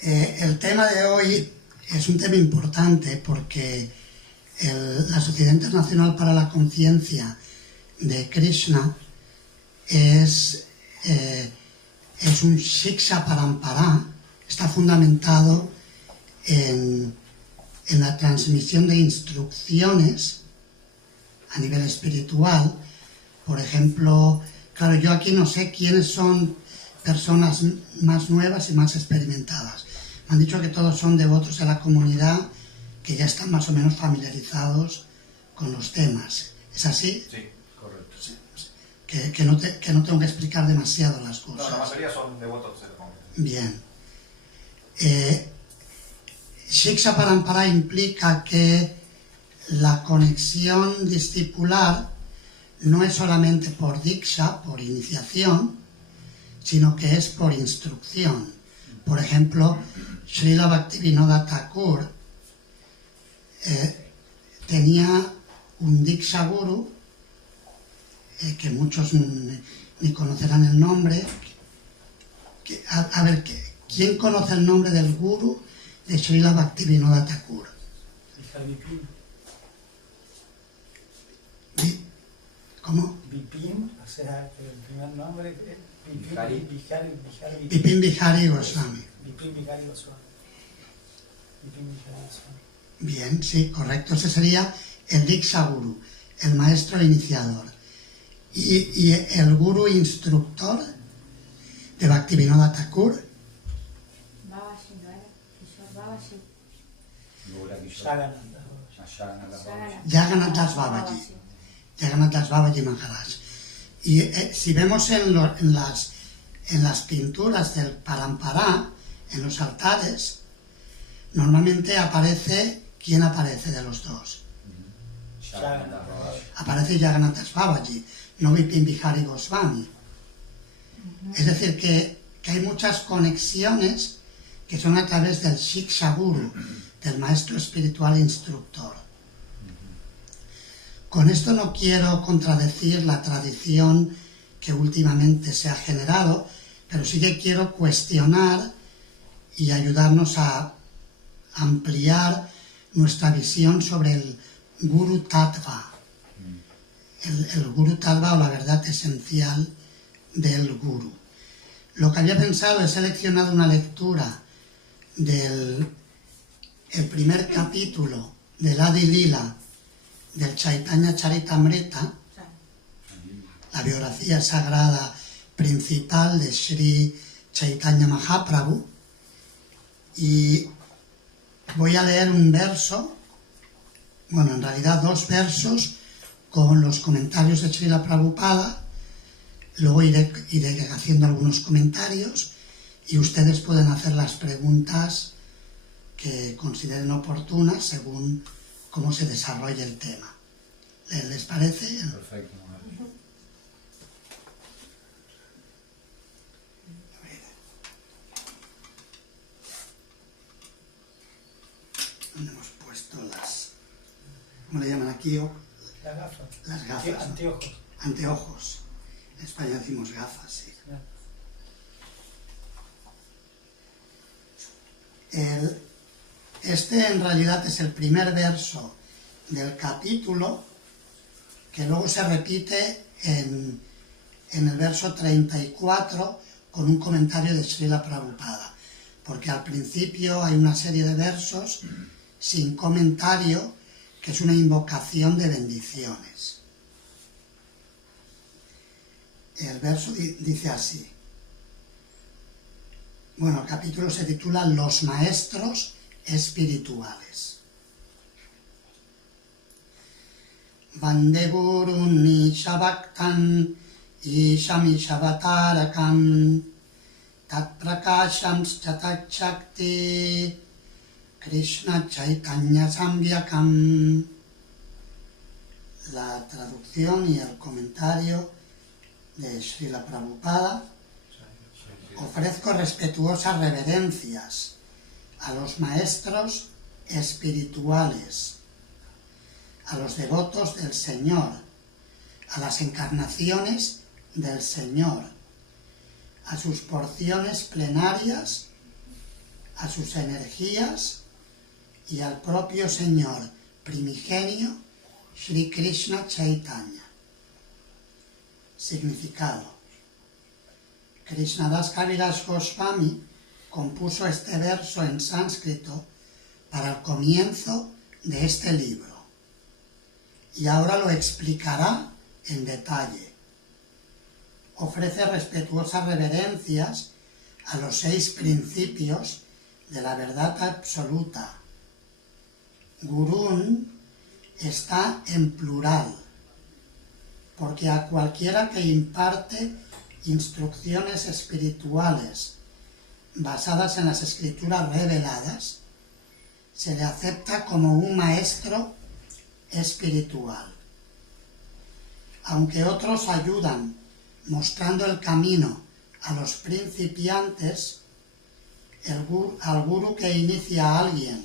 El tema de hoy es un tema importante porque la Sociedad Internacional para la Conciencia de Krishna es un Shiksha Parampara, está fundamentado en la transmisión de instrucciones a nivel espiritual. Por ejemplo, claro, yo aquí no sé quiénes son personas más nuevas y más experimentadas. Me han dicho que todos son devotos de la comunidad, que ya están más o menos familiarizados con los temas. ¿Es así? Sí, correcto. Sí. Que no tengo que explicar demasiado las cosas. No, la mayoría son devotos de la comunidad. Bien. Shiksha Parampara implica que la conexión discipular no es solamente por Diksha, por iniciación, sino que es por instrucción. Por ejemplo, Srila Bhaktivinoda Thakur tenía un Diksha Guru, que muchos ni conocerán el nombre. A ver, ¿quién conoce el nombre del Guru de Srila Bhaktivinoda Thakur? ¿Cómo? Vipin, o sea, el primer nombre es Vipin Bihari Goswami. Vipin Bihari Goswami. Bien, sí, correcto. Ese sería el Diksha Guru, el maestro iniciador. Y el Guru instructor de Bhaktivinoda Thakur. Jagannath Das Babaji. Jagannath Das Babaji Maharaj. Y si vemos en las pinturas del Parampara, en los altares, normalmente aparece, ¿quién aparece de los dos? Aparece Jagannath Das Babaji, no Vipin Bihari Goswami. Es decir, que hay muchas conexiones que son a través del Shiksha Guru, del maestro espiritual instructor. Con esto no quiero contradecir la tradición que últimamente se ha generado, pero sí que quiero cuestionar y ayudarnos a ampliar nuestra visión sobre el Guru Tattva, el Guru Tattva o la verdad esencial del Guru. Lo que había pensado, he seleccionado una lectura del primer capítulo del Adi Lila del Chaitanya Charitamrita, la biografía sagrada principal de Sri Chaitanya Mahaprabhu, y voy a leer un verso, bueno, en realidad dos versos, con los comentarios de Srila Prabhupada. Luego iré haciendo algunos comentarios y ustedes pueden hacer las preguntas que consideren oportunas según cómo se desarrolle el tema. ¿Les parece? Perfecto. ¿Dónde hemos puesto las... ¿Cómo le llaman aquí? Las gafas. Las gafas. Anteojos. Anteojos. En España decimos gafas, sí. Este en realidad es el primer verso del capítulo, que luego se repite en el verso 34 con un comentario de Srila Prabhupada, porque al principio hay una serie de versos sin comentario, que es una invocación de bendiciones. El verso dice así. Bueno, el capítulo se titula Los Maestros Espirituales. Vande Gurun Nisha Bhaktan Isham Ishavatarakam Tat Prakasham Chatat Shakti Krishna Chaitanya Samvyakam. La traducción y el comentario de Srila Prabhupada. Ofrezco respetuosas reverencias a los maestros espirituales, a los devotos del Señor, a las encarnaciones del Señor, a sus porciones plenarias a sus energías y al propio Señor primigenio Sri Krishna Chaitanya. Significado. Krishnadas Kaviraj Goswami compuso este verso en sánscrito para el comienzo de este libro y ahora lo explicará en detalle. Ofrece respetuosas reverencias a los 6 principios de la verdad absoluta. Gurún está en plural, porque a cualquiera que imparte instrucciones espirituales basadas en las escrituras reveladas, se le acepta como un maestro espiritual. Aunque otros ayudan mostrando el camino a los principiantes, al gurú que inicia a alguien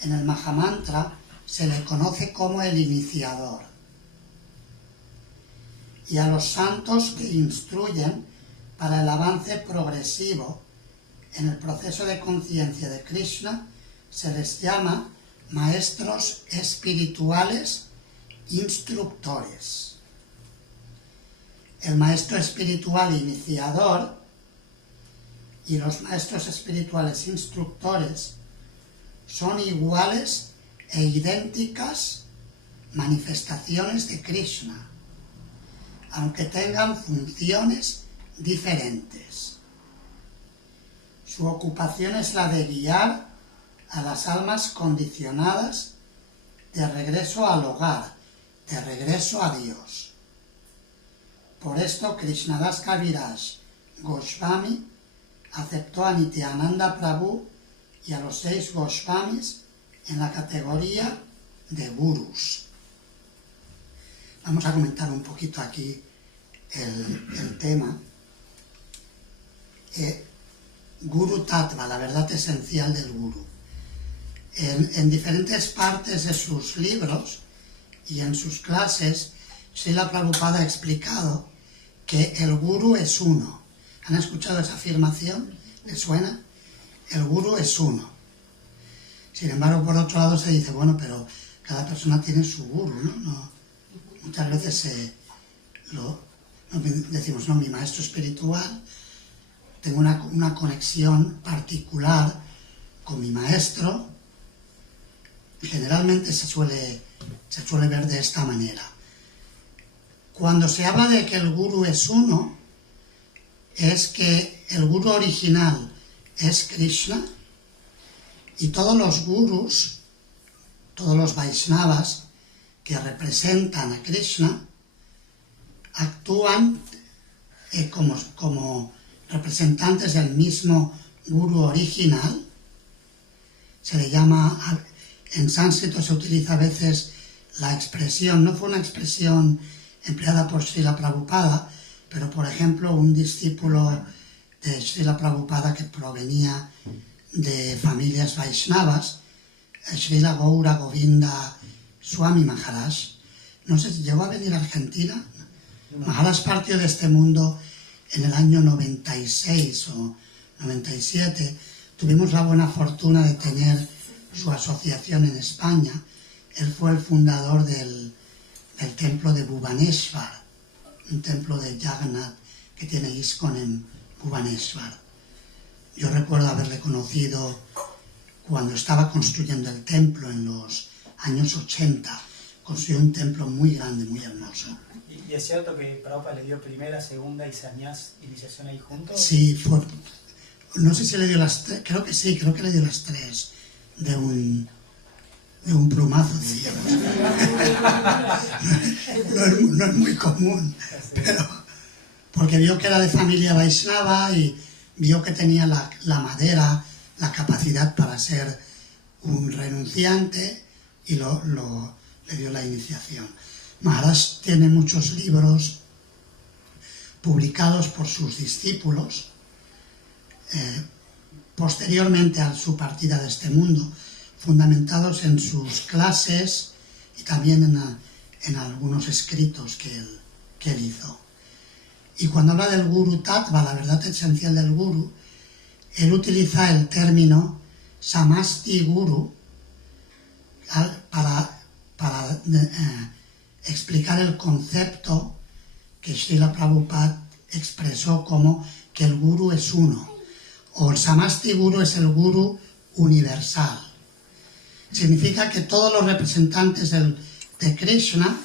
en el Mahamantra se le conoce como el iniciador. Y a los santos que instruyen para el avance progresivo en el proceso de conciencia de Krishna se les llama maestros espirituales instructores. El maestro espiritual iniciador y los maestros espirituales instructores son iguales e idénticas manifestaciones de Krishna, aunque tengan funciones diferentes. Su ocupación es la de guiar a las almas condicionadas de regreso al hogar, de regreso a Dios. Por esto Krishnadas Kaviraj Goswami aceptó a Nityananda Prabhu y a los 6 Goswamis en la categoría de gurús. Vamos a comentar un poquito aquí el tema. Guru Tattva, la verdad esencial del gurú. En diferentes partes de sus libros y en sus clases, Srila Prabhupada ha explicado que el gurú es uno. ¿Han escuchado esa afirmación? ¿Les suena? El gurú es uno. Sin embargo, por otro lado se dice, bueno, pero cada persona tiene su gurú, ¿no? Muchas veces decimos, no, mi maestro espiritual, tengo una conexión particular con mi maestro. Generalmente se suele ver de esta manera. Cuando se habla de que el gurú es uno, es que el gurú original es Krishna y todos los gurús, todos los Vaishnavas que representan a Krishna, actúan como representantes del mismo gurú original. Se le llama, en sánscrito se utiliza a veces la expresión, no fue una expresión empleada por Srila Prabhupada, pero por ejemplo un discípulo de Srila Prabhupada que provenía de familias Vaishnavas, Srila Gaura Govinda Swami Maharaj, no sé, ¿llegó a venir a Argentina? Maharaj partió de este mundo en el año 96 o 97. Tuvimos la buena fortuna de tener su asociación en España. Él fue el fundador del templo de Bhubaneswar, un templo de Jagannath que tiene ISKCON en Bhubaneswar. Yo recuerdo haberle conocido cuando estaba construyendo el templo en los años 80. Construyó un templo muy grande, muy hermoso. ¿Y es cierto que Prabhupada le dio primera, segunda y sannyas, iniciación ahí juntos? Sí, no sé si le dio las 3, creo que sí, creo que le dio las 3 de un plumazo, digamos. No es muy común, pero porque vio que era de familia Vaishnava y vio que tenía la madera, la capacidad para ser un renunciante y le dio la iniciación. Maharaj tiene muchos libros publicados por sus discípulos posteriormente a su partida de este mundo, fundamentados en sus clases y también en algunos escritos que él hizo. Y cuando habla del Guru Tattva, la verdad esencial del Guru, él utiliza el término Samasti Guru para explicar el concepto que Srila Prabhupada expresó como que el Guru es uno, o el Samasti Guru es el Guru universal. Significa que todos los representantes de Krishna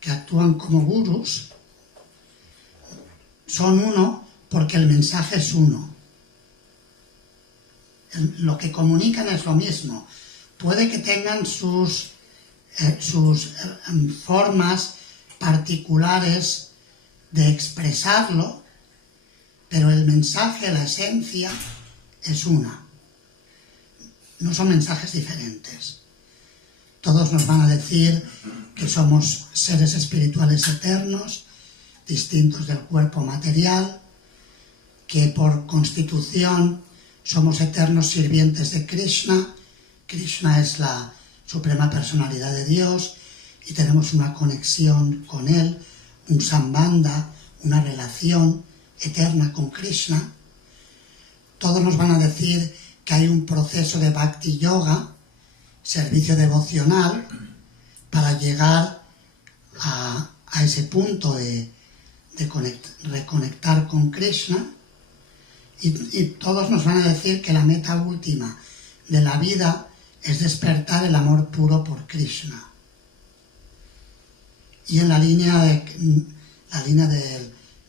que actúan como gurus son uno porque el mensaje es uno. Lo que comunican es lo mismo. Puede que tengan sus formas particulares de expresarlo, pero el mensaje, la esencia, es una. No son mensajes diferentes. Todos nos van a decir que somos seres espirituales eternos, distintos del cuerpo material, que por constitución somos eternos sirvientes de Krishna. Krishna es la suprema personalidad de Dios y tenemos una conexión con Él, un sambandha, una relación eterna con Krishna. Todos nos van a decir que hay un proceso de Bhakti Yoga, servicio devocional, para llegar a ese punto de reconectar con Krishna, y todos nos van a decir que la meta última de la vida es despertar el amor puro por Krishna. Y en la línea de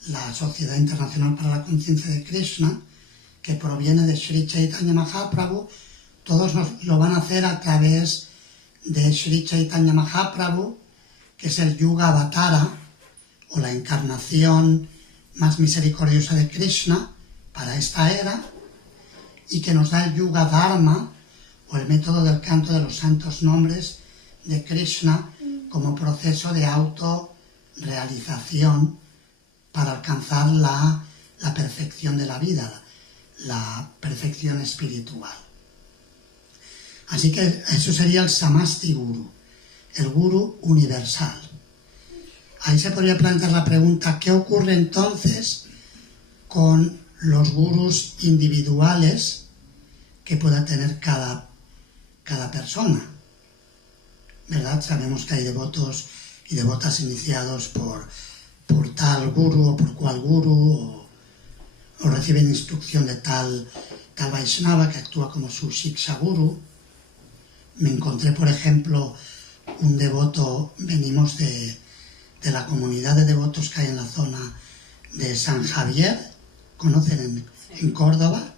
la Sociedad Internacional para la Conciencia de Krishna, que proviene de Sri Chaitanya Mahaprabhu, todos lo van a hacer a través de Sri Chaitanya Mahaprabhu, que es el Yuga Avatara, o la encarnación más misericordiosa de Krishna para esta era, y que nos da el Yuga Dharma, o el método del canto de los santos nombres de Krishna, como proceso de autorrealización para alcanzar la perfección de la vida, la perfección espiritual. Así que eso sería el Samasti Guru, el Guru universal. Ahí se podría plantear la pregunta, ¿qué ocurre entonces con los gurús individuales que pueda tener cada persona? ¿Verdad? Sabemos que hay devotos y devotas iniciados por tal guru o por cual guru, o reciben instrucción de tal Vaishnava que actúa como su Shiksha Guru. Me encontré, por ejemplo, un devoto, venimos de la comunidad de devotos que hay en la zona de San Javier, conocen en Córdoba.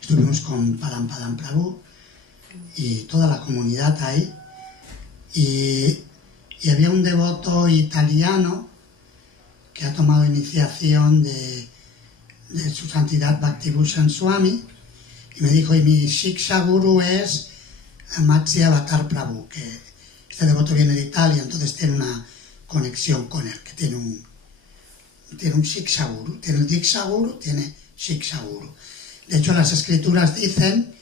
Estuvimos con Parampadam Prabhu y toda la comunidad ahí, y había un devoto italiano que ha tomado iniciación de su santidad Bhakti-Bhushan Swami, y me dijo, y mi Shiksha Guru es Matsya Avatar Prabhu, que este devoto viene de Italia, entonces tiene una conexión con él, que tiene un Shiksha Guru, tiene el Diksha Guru, tiene Shiksha Guru. De hecho, las escrituras dicen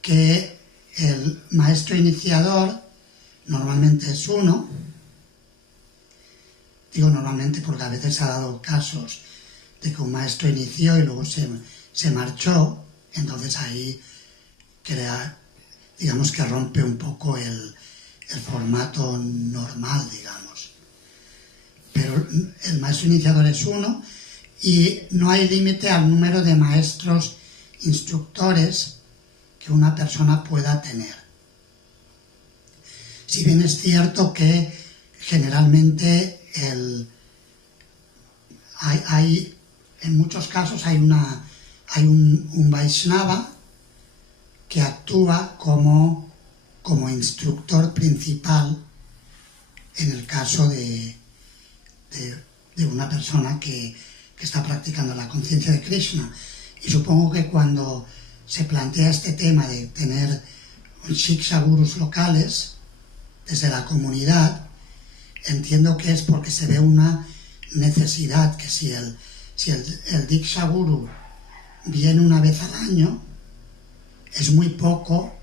que el maestro iniciador normalmente es uno. Digo normalmente porque a veces ha dado casos de que un maestro inició y luego se marchó, entonces ahí digamos que rompe un poco el formato normal, digamos. Pero el maestro iniciador es uno y no hay límite al número de maestros instructores que una persona pueda tener. Si bien es cierto que generalmente en muchos casos hay un Vaishnava que actúa como instructor principal en el caso de una persona que está practicando la conciencia de Krishna. Y supongo que cuando se plantea este tema de tener Shiksha Gurus locales desde la comunidad, entiendo que es porque se ve una necesidad, que si el Diksha Guru viene una vez al año, es muy poco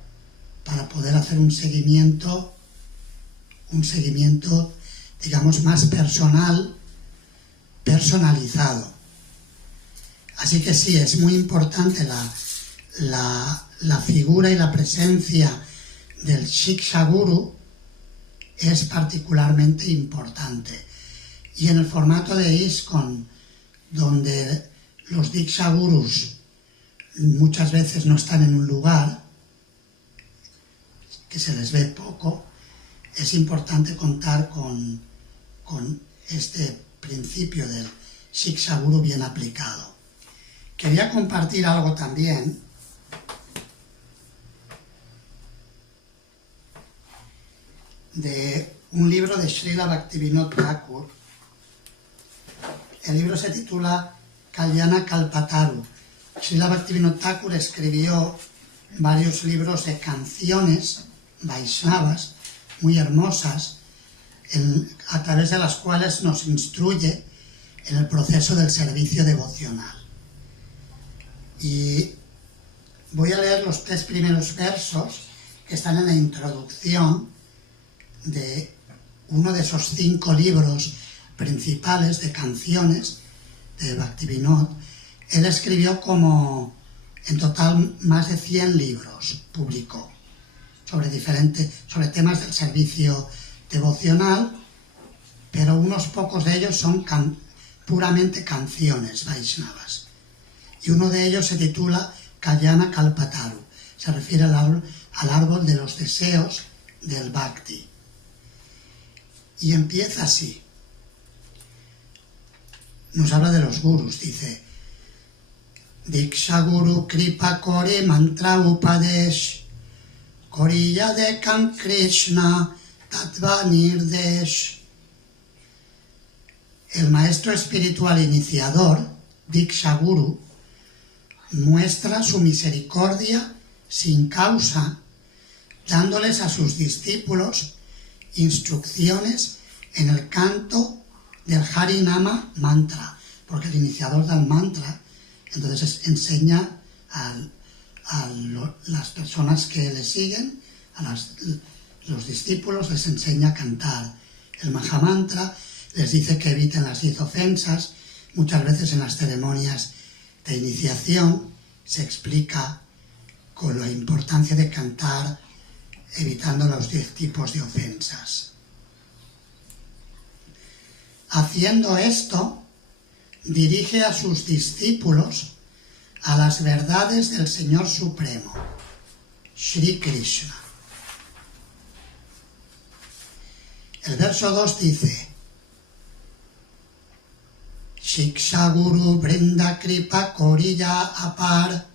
para poder hacer un seguimiento, digamos, más personalizado. Así que sí, es muy importante la figura y la presencia del Shiksha Guru, es particularmente importante. Y en el formato de ISKCON, donde los Diksha Gurus muchas veces no están en un lugar, que se les ve poco, es importante contar con este principio del Shiksha Guru bien aplicado. Quería compartir algo también de un libro de Srila Bhaktivinoda Thakur. El libro se titula Kalyana Kalpataru. Srila Bhaktivinoda Thakur escribió varios libros de canciones vaishnavas muy hermosas, a través de las cuales nos instruye en el proceso del servicio devocional. Y voy a leer los 3 primeros versos que están en la introducción de uno de esos 5 libros principales de canciones de Bhaktivinoda. Él escribió en total más de 100 libros, publicó, sobre temas del servicio devocional, pero unos pocos de ellos son puramente canciones vaishnavas. Y uno de ellos se titula Kalyana Kalpataru, se refiere al árbol de los deseos del Bhakti. Y empieza así. Nos habla de los gurus, dice: Diksha Guru Kripa Kore Mantra Upadesh Koriya Dekan Krishna Tattva Nirdesh. El maestro espiritual iniciador, Diksha Guru, muestra su misericordia sin causa, dándoles a sus discípulos instrucciones en el canto del Harinama mantra, porque el iniciador da el mantra, entonces enseña a las personas que le siguen, los discípulos, les enseña a cantar el Mahamantra, les dice que eviten las 10 ofensas. Muchas veces en las ceremonias de iniciación se explica con la importancia de cantar evitando los 10 tipos de ofensas. Haciendo esto, dirige a sus discípulos a las verdades del Señor Supremo, Shri Krishna. El verso 2 dice: Shiksha Guru Brinda Kripa Koriya Apar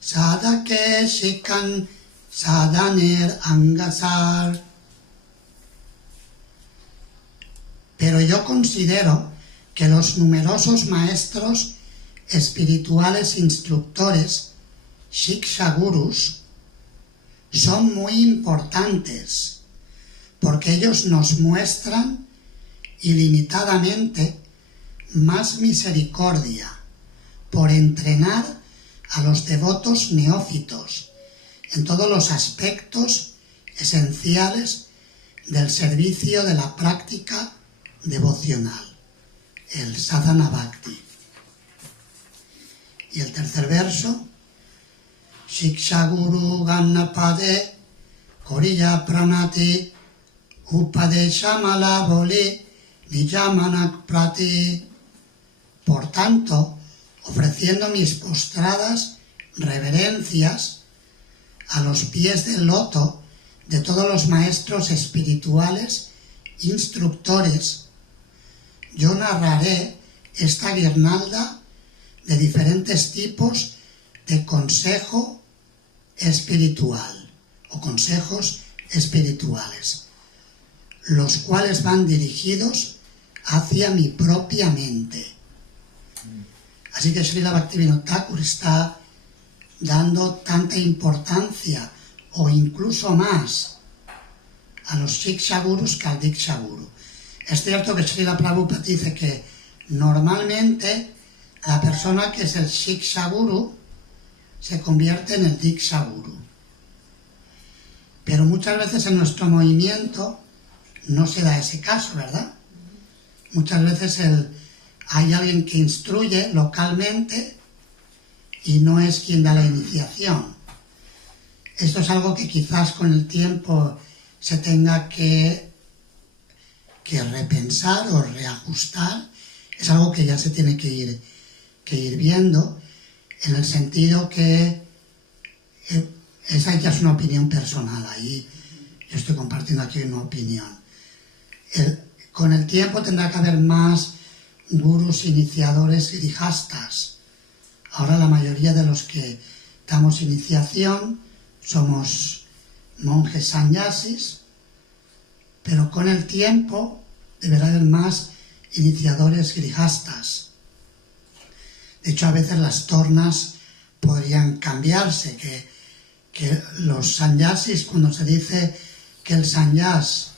Sadake Shikan Sadaner Angasar. Pero yo considero que los numerosos maestros espirituales instructores, Shiksha Gurus, son muy importantes, porque ellos nos muestran ilimitadamente más misericordia por entrenar a los devotos neófitos en todos los aspectos esenciales del servicio de la práctica devocional, el sadhana bhakti. Y el tercer verso: Shiksha Guru Gannapade Koriya Pranati Upadeshamala Boli Nijamanak Prati. Por tanto, ofreciendo mis postradas reverencias a los pies del loto de todos los maestros espirituales instructores, yo narraré esta guirnalda de diferentes tipos de consejo espiritual o consejos espirituales, los cuales van dirigidos hacia mi propia mente. Así que Srila Bhaktivinoda Thakur está dando tanta importancia o incluso más a los Shiksha Gurus que al Diksha Guru. Es cierto que Srila Prabhupada dice que normalmente la persona que es el Shiksha Guru se convierte en el Diksha Guru. Pero muchas veces en nuestro movimiento no se da ese caso, ¿verdad? Muchas veces hay alguien que instruye localmente y no es quien da la iniciación. Esto es algo que quizás con el tiempo se tenga que repensar o reajustar. Es algo que ya se tiene que ir viendo, en el sentido que esa ya es una opinión personal. Ahí yo estoy compartiendo aquí una opinión. Con el tiempo tendrá que haber más gurús iniciadores grihastas. Ahora la mayoría de los que damos iniciación somos monjes sannyasis, pero con el tiempo deberá haber más iniciadores grihastas. De hecho, a veces las tornas podrían cambiarse, que los sannyasis, cuando se dice que el sannyas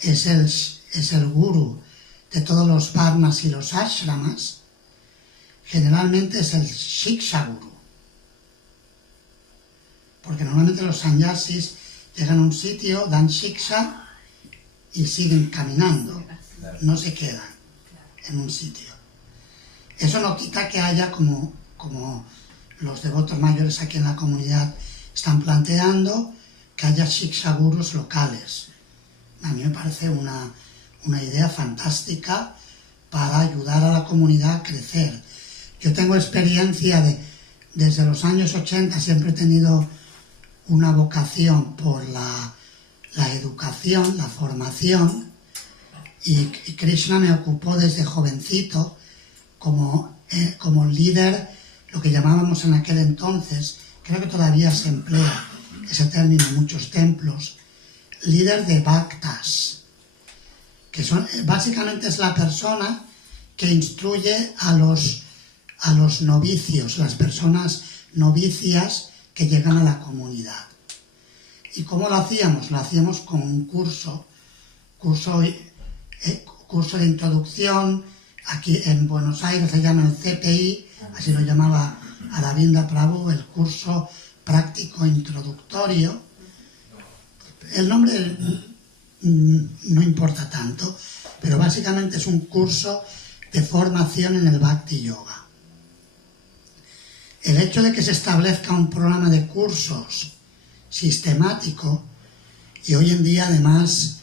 es el guru de todos los varnas y los ashramas, generalmente es el shiksha guru. Porque normalmente los sannyasis llegan a un sitio, dan shiksha y siguen caminando, no se quedan en un sitio. Eso no quita que haya, como los devotos mayores aquí en la comunidad están planteando, que haya shiksha gurus locales. A mí me parece una idea fantástica para ayudar a la comunidad a crecer. Yo tengo experiencia desde los años 80, siempre he tenido una vocación por la educación, la formación, y Krishna me ocupó desde jovencito como líder, lo que llamábamos en aquel entonces, creo que todavía se emplea ese término en muchos templos, líder de bhaktas, que básicamente es la persona que instruye a los novicios, las personas novicias que llegan a la comunidad. ¿Y cómo lo hacíamos? Lo hacíamos con un curso de introducción. Aquí en Buenos Aires se llama el CPI, así lo llamaba Aravinda Prabhu, el curso práctico introductorio. El nombre no importa tanto, pero básicamente es un curso de formación en el Bhakti Yoga. El hecho de que se establezca un programa de cursos sistemático, y hoy en día además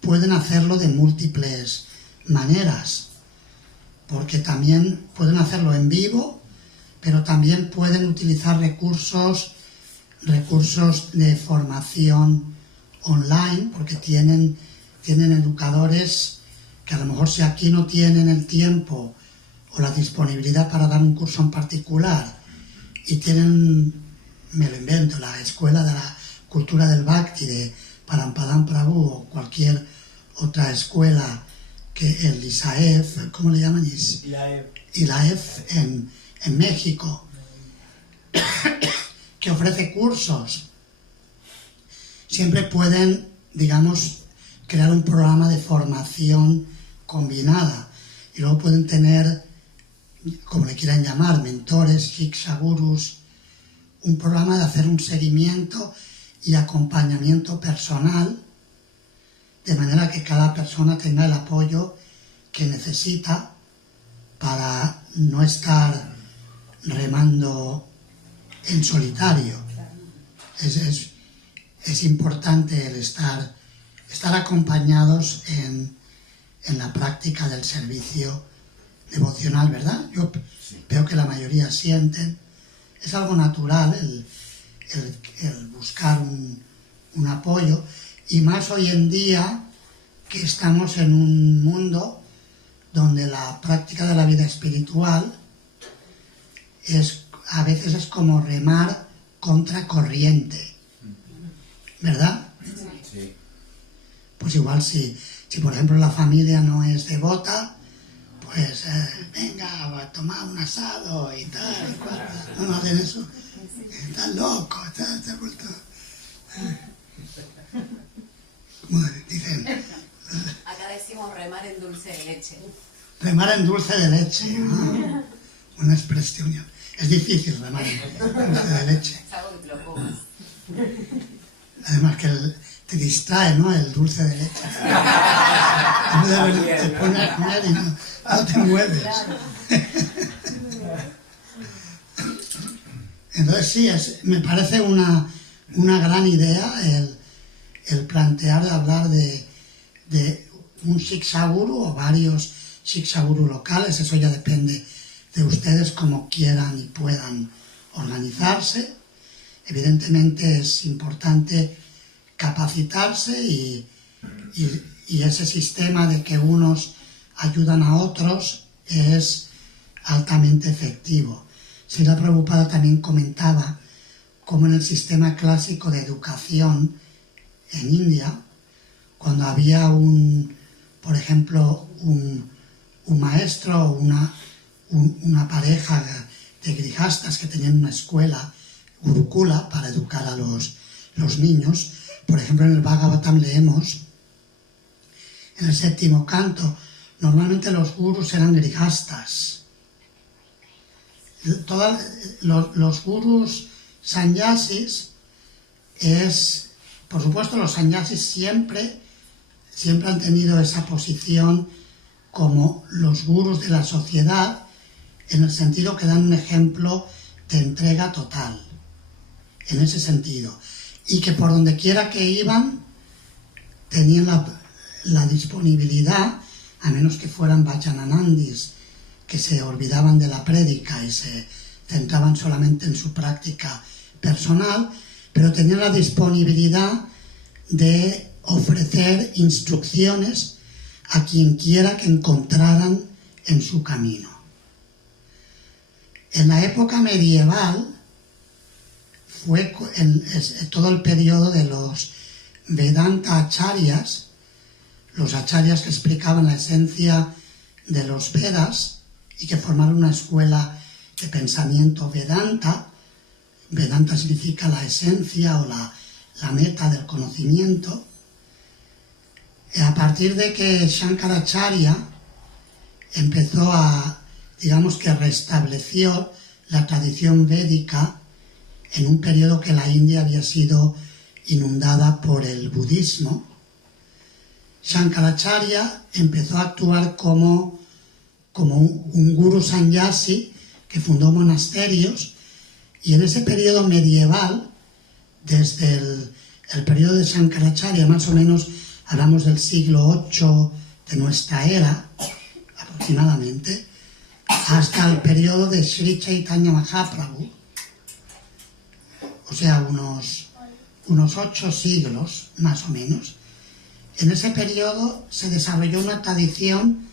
pueden hacerlo de múltiples maneras, porque también pueden hacerlo en vivo, pero también pueden utilizar recursos de formación online, porque tienen educadores que a lo mejor, si aquí no tienen el tiempo o la disponibilidad para dar un curso en particular, y tienen, me lo invento, la Escuela de la Cultura del Bhakti de Parampadam Prabhu o cualquier otra escuela, que el ISAEF, ¿cómo le llaman? ILAEF en México, que ofrece cursos. Siempre pueden, digamos, crear un programa de formación combinada, y luego pueden tener, como le quieran llamar, mentores, shiksha gurus, un programa de hacer un seguimiento y acompañamiento personal, de manera que cada persona tenga el apoyo que necesita para no estar remando en solitario. Es importante el estar acompañados en la práctica del servicio devocional, ¿verdad? Yo veo que la mayoría sienten. Es algo natural el buscar un apoyo, y más hoy en día que estamos en un mundo donde la práctica de la vida espiritual a veces es como remar contra corriente, ¿verdad? Sí. Pues igual si por ejemplo la familia no es devota, pues venga a tomar un asado y tal, y cual. No hacen eso. Estás loco, estás vuelto. Como dicen. Acá decimos remar en dulce de leche. Remar en dulce de leche, ¿no? Una expresión. Es difícil remar en dulce de leche. Es algo que te lo comas. Además que te distrae, ¿no? El dulce de leche. Te pones a comer y no te mueves. Entonces sí, me parece una gran idea el plantear, hablar de un Shiksha Guru o varios Shiksha Guru locales. Eso ya depende de ustedes cómo quieran y puedan organizarse. Evidentemente es importante capacitarse y ese sistema de que unos ayudan a otros es altamente efectivo. Srila Prabhupada también comentaba cómo en el sistema clásico de educación en India, cuando había por ejemplo, un maestro o una pareja de grihastas que tenían una escuela gurukula para educar a los niños. Por ejemplo, en el Bhagavatam leemos, en el 7º canto, normalmente los gurus eran grihastas. Los gurus sannyasis por supuesto, los sannyasis siempre han tenido esa posición como los gurus de la sociedad, en el sentido que dan un ejemplo de entrega total, en ese sentido, y que por donde quiera que iban tenían la disponibilidad, a menos que fueran vajananandis, que se olvidaban de la prédica y se centraban solamente en su práctica personal, pero tenían la disponibilidad de ofrecer instrucciones a quien quiera que encontraran en su camino. En la época medieval fue todo el periodo de los Vedanta Acharyas, los Acharyas que explicaban la esencia de los Vedas y que formaron una escuela de pensamiento Vedanta. Vedanta significa la esencia o la meta del conocimiento. A partir de que Shankaracharya empezó digamos que restableció la tradición védica en un periodo que la India había sido inundada por el budismo, Shankaracharya empezó a actuar como un guru sannyasi que fundó monasterios, y en ese periodo medieval, desde el periodo de Shankaracharya, más o menos hablamos del siglo VIII de nuestra era, aproximadamente, hasta el periodo de Sri Chaitanya Mahaprabhu, o sea, unos 8 siglos, más o menos. En ese periodo se desarrolló una tradición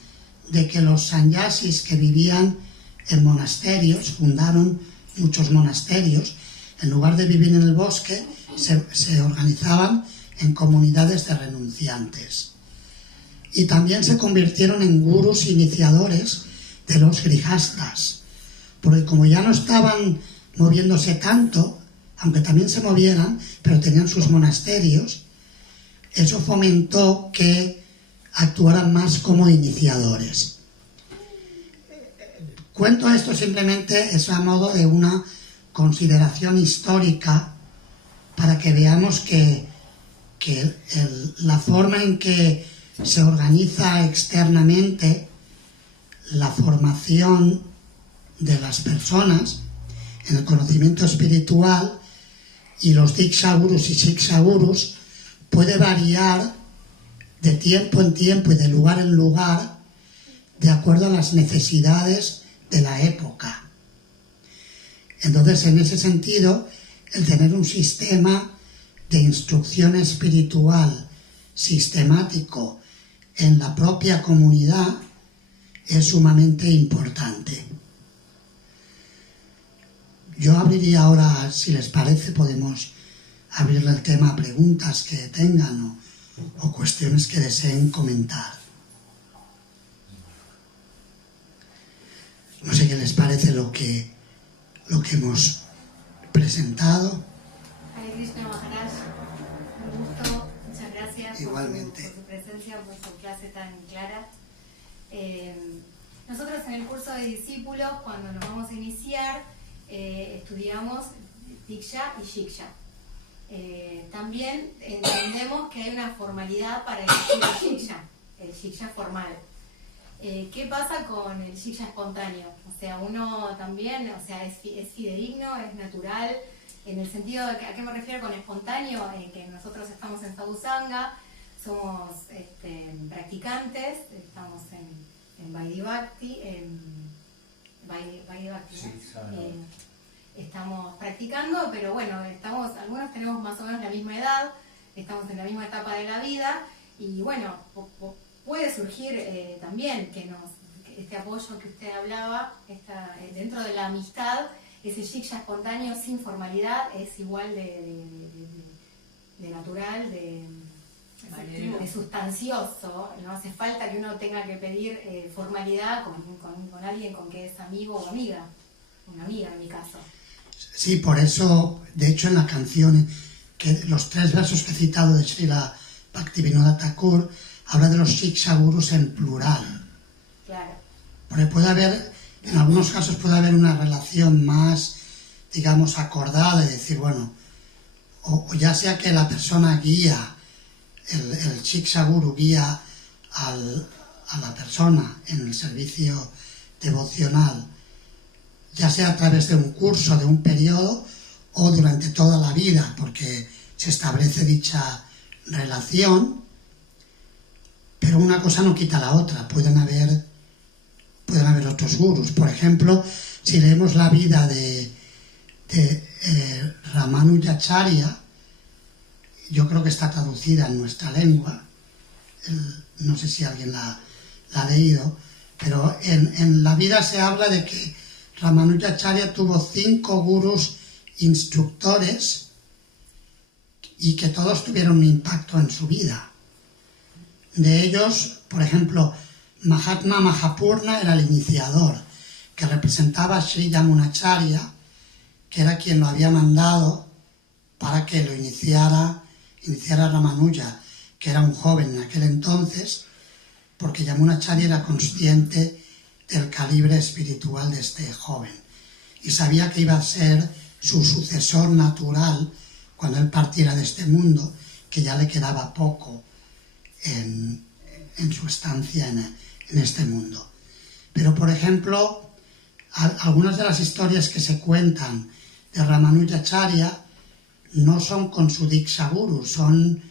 de que los sannyasis que vivían en monasterios, fundaron muchos monasterios, en lugar de vivir en el bosque, se organizaban en comunidades de renunciantes. Y también se convirtieron en gurús iniciadores de los grihastas, porque como ya no estaban moviéndose tanto, aunque también se movieran, pero tenían sus monasterios, eso fomentó que actuaran más como iniciadores. Cuento esto simplemente es a modo de una consideración histórica para que veamos que la forma en que se organiza externamente la formación de las personas en el conocimiento espiritual y los Diksha Gurus y Shiksha Gurus puede variar de tiempo en tiempo y de lugar en lugar de acuerdo a las necesidades de la época. Entonces, en ese sentido, el tener un sistema de instrucción espiritual sistemático en la propia comunidad es sumamente importante. Yo abriría ahora, si les parece, podemos abrirle el tema a preguntas que tengan o cuestiones que deseen comentar. No sé qué les parece lo que hemos presentado. Hare Krishna Maharaj, un gusto, muchas gracias. Igualmente. Por su presencia, por su clase tan clara. Nosotros en el curso de discípulos, cuando nos vamos a iniciar, estudiamos Diksha y Shiksha. También entendemos que hay una formalidad para elegir el shiksha formal. ¿Qué pasa con el shiksha espontáneo? O sea, uno también, o sea, es fidedigno, es natural, en el sentido de que, ¿a qué me refiero con espontáneo? Que nosotros estamos en sadhusanga, somos practicantes, estamos en Vaidhi-Bhakti, estamos practicando, pero bueno, algunos tenemos más o menos la misma edad, estamos en la misma etapa de la vida, y bueno, puede surgir también que este apoyo que usted hablaba, dentro de la amistad, ese shiksha espontáneo sin formalidad es igual de natural, de sustancioso. No hace falta que uno tenga que pedir formalidad con alguien con que es amigo o amiga, una amiga en mi caso. Sí, por eso, de hecho, en la canción, que los 3 versos que he citado de Srila Bhaktivinoda Thakur, habla de los shiksha gurus en plural. Claro. Porque puede haber, en algunos casos puede haber una relación más, digamos, acordada, de decir, bueno, o ya sea que la persona guía, el shiksha guru guía a la persona en el servicio devocional, ya sea a través de un curso, de un periodo, o durante toda la vida, porque se establece dicha relación, pero una cosa no quita la otra. Pueden haber otros gurus. Por ejemplo, si leemos la vida de Ramanujacharya, yo creo que está traducida en nuestra lengua, no sé si alguien la ha leído, pero en la vida se habla de que Ramanujacharya tuvo 5 gurus instructores y que todos tuvieron un impacto en su vida. De ellos, por ejemplo, Mahatma Mahapurna era el iniciador, que representaba a Sri Yamunacharya, que era quien lo había mandado para que lo iniciara Ramanuja, que era un joven en aquel entonces, porque Yamunacharya era consciente del calibre espiritual de este joven y sabía que iba a ser su sucesor natural cuando él partiera de este mundo, que ya le quedaba poco en su estancia en este mundo. Pero, por ejemplo, algunas de las historias que se cuentan de Ramanujacharya no son con su Diksha Guru, son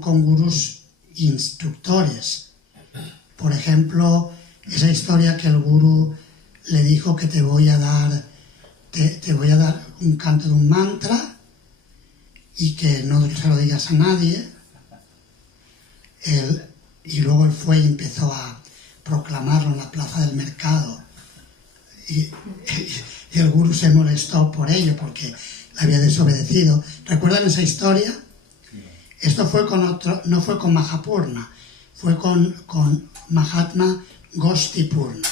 con gurus instructores. Por ejemplo, esa historia que el guru le dijo que te voy a dar un canto de un mantra y que no se lo digas a nadie. Y luego él fue y empezó a proclamarlo en la plaza del mercado. Y el gurú se molestó por ello, porque le había desobedecido. ¿Recuerdan esa historia? Esto fue no fue con Mahapurna, fue con Mahatma Gostipurna.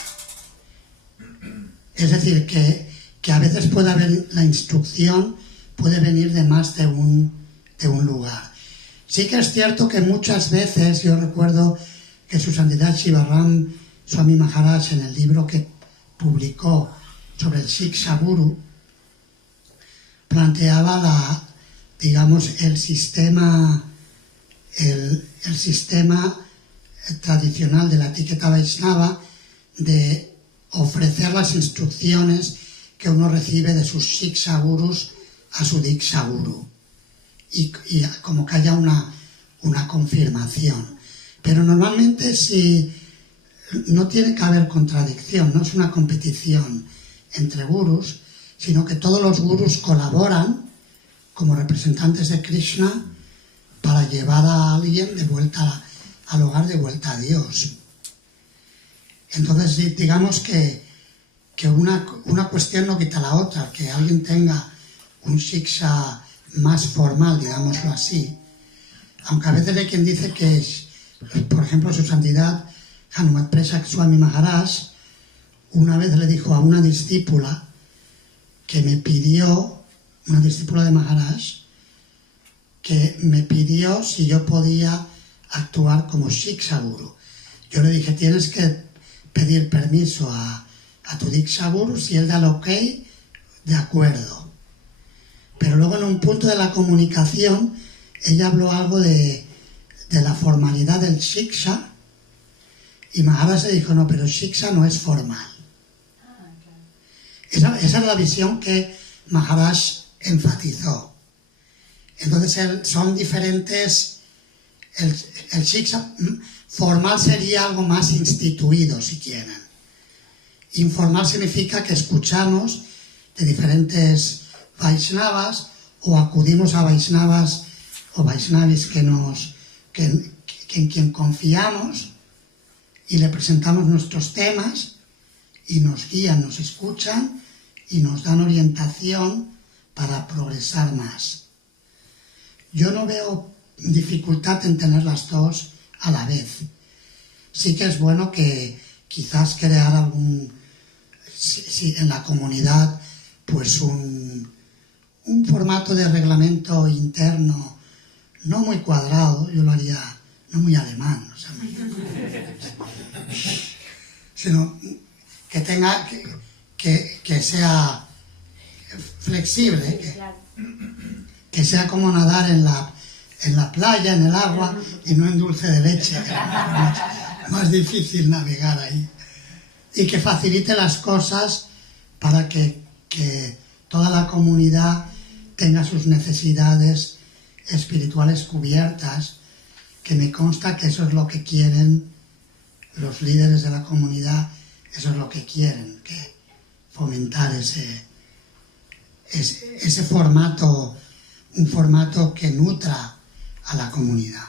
Es decir, que a veces puede haber, la instrucción puede venir de más de un lugar. Sí que es cierto que muchas veces, yo recuerdo que Su Santidad Shivaram Swami Maharaj, en el libro que publicó sobre el Shiksha Guru, planteaba el sistema tradicional de la etiqueta Vaishnava de ofrecer las instrucciones que uno recibe de sus Shiksha Gurus a su Diksha Guru, y como que haya una confirmación. Pero normalmente no tiene que haber contradicción, no es una competición entre gurus, sino que todos los gurus colaboran como representantes de Krishna para llevar a alguien de vuelta al hogar, de vuelta a Dios. Entonces, digamos que una cuestión no quita la otra, que alguien tenga un shiksha más formal, digámoslo así, aunque a veces hay quien dice que, por ejemplo, Su Santidad Hanumat Presak Swami Maharaj una vez le dijo a una discípula que me pidió, una discípula de Maharaj, que me pidió si yo podía actuar como Shiksha Guru. Yo le dije, tienes que pedir permiso a tu Diksha Guru, si él da el ok, de acuerdo. Pero luego en un punto de la comunicación ella habló algo de la formalidad del Shiksha y Maharaj se dijo, no, pero Shiksha no es formal. Esa es la visión que Maharaj enfatizó. Entonces son diferentes. El Shiksha formal sería algo más instituido, si quieren. Informal significa que escuchamos de diferentes Vaishnavas o acudimos a Vaishnavas o Vaishnavis en quien confiamos y le presentamos nuestros temas y nos guían, nos escuchan y nos dan orientación para progresar más. Yo no veo dificultad en tener las dos a la vez. Sí que es bueno que quizás crear en la comunidad pues un formato de reglamento interno no muy cuadrado, yo lo haría no muy alemán, o sea, sino que tenga que sea flexible, que sea como nadar en la playa, en el agua y no en dulce de leche, que es más difícil navegar ahí, y que facilite las cosas para que toda la comunidad tenga sus necesidades espirituales cubiertas, que me consta que eso es lo que quieren los líderes de la comunidad, eso es lo que quieren, que fomentar ese formato, un formato que nutra a la comunidad.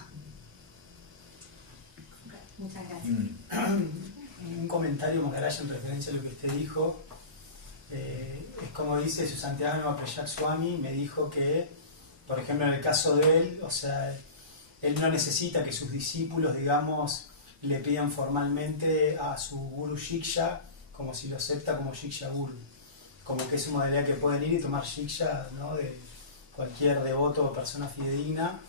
Muchas gracias. Un comentario, Maharaj, en referencia a lo que usted dijo, es como dice su santidad Prayak Swami, me dijo que, por ejemplo, en el caso de él, o sea, él no necesita que sus discípulos, digamos, le pidan formalmente a su Guru Shiksha, como si lo acepta como Shiksha Guru. Como que es una modalidad que pueden ir y tomar Shiksha, ¿no?, de cualquier devoto o persona fidedigna,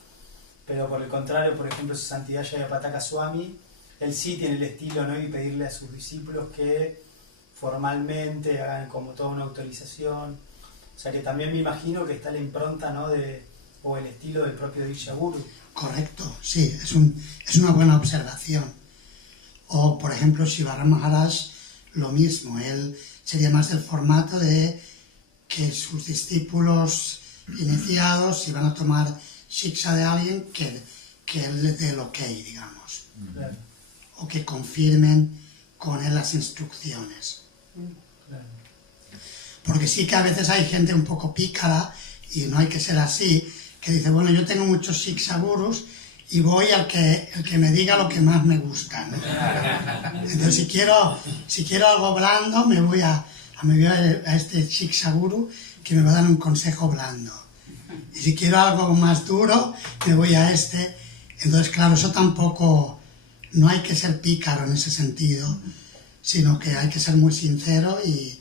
pero por el contrario, por ejemplo, su santidad Jayapataka Swami, él sí tiene el estilo, ¿no?, y pedirle a sus discípulos que formalmente hagan como toda una autorización. O sea que también me imagino que está la impronta, ¿no?, o el estilo del propio Diksha Guru. Correcto, sí, es una buena observación. O, por ejemplo, Shivaram Maharaj, lo mismo, él sería más del formato de que sus discípulos iniciados, si van a tomar Shiksha de alguien, que él le dé el ok, digamos. Claro. O que confirmen con él las instrucciones. Claro. Porque sí que a veces hay gente un poco pícara, y no hay que ser así, que dice, bueno, yo tengo muchos Shiksha Gurus y voy al que me diga lo que más me gusta, ¿no? Entonces, si quiero algo blando, me voy a este Shiksha Guru que me va a dar un consejo blando. Y si quiero algo más duro, me voy a este. Entonces, claro, eso tampoco, no hay que ser pícaro en ese sentido, sino que hay que ser muy sincero y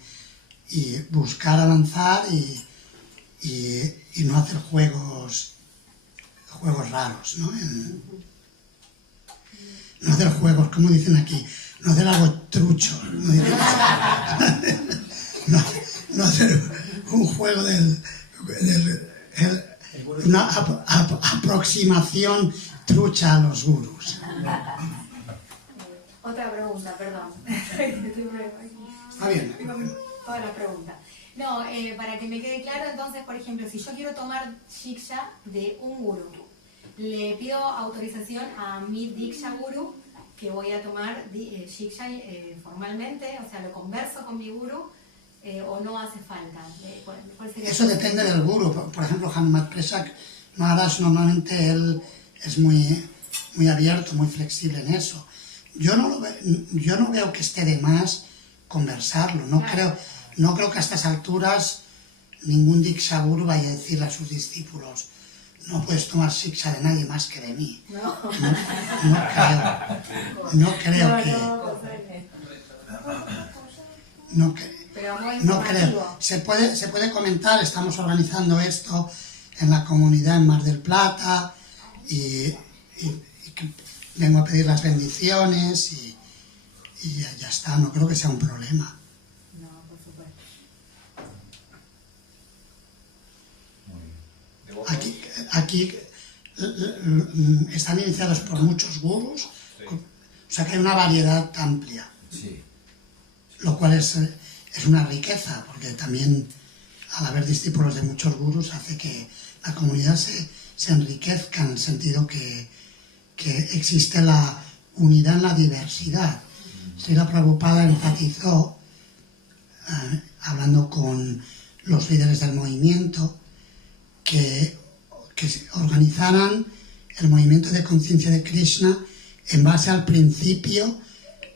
buscar avanzar y no hacer juegos raros, ¿no? No hacer juegos, como dicen aquí, no hacer algo trucho, no hacer un juego una aproximación trucha a los gurús. Otra pregunta, perdón. Está bien. Toda la pregunta. No, para que me quede claro, entonces, por ejemplo, si yo quiero tomar Shiksha de un gurú, le pido autorización a mi Diksha Guru, que voy a tomar Shiksha formalmente, o sea, lo converso con mi gurú, o no hace falta. ¿Cuál sería? Eso depende del gurú. Por ejemplo, Hanumat Prasak Maharaj, normalmente él es muy abierto, muy flexible en eso. Yo no veo que esté de más conversarlo. No creo que a estas alturas ningún Diksha Guru vaya a decirle a sus discípulos, no puedes tomar Shiksha de nadie más que de mí. No creo. Se puede comentar, estamos organizando esto en la comunidad en Mar del Plata y vengo a pedir las bendiciones y ya está, no creo que sea un problema. No, por supuesto. Muy bien. devotos. Aquí están iniciados por muchos gurús, Sí. o sea que hay una variedad amplia, Sí. lo cual es una riqueza, porque también al haber discípulos de muchos gurús hace que la comunidad se enriquezca en el sentido que existe la unidad en la diversidad. Srila Prabhupada enfatizó, hablando con los líderes del movimiento, que se organizaran el movimiento de conciencia de Krishna en base al principio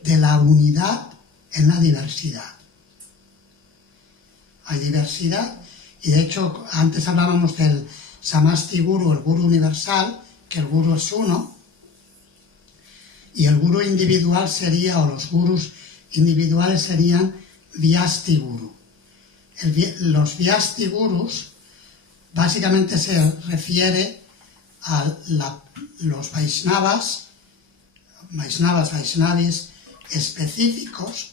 de la unidad en la diversidad. Hay diversidad, y de hecho antes hablábamos del Samasti Guru, el Guru universal, que el Guru es uno, y el Guru individual sería, o los Gurus individuales serían Vyasti Guru. Los Vyasti Gurus básicamente se refiere a los Vaishnavas, Vaishnavis específicos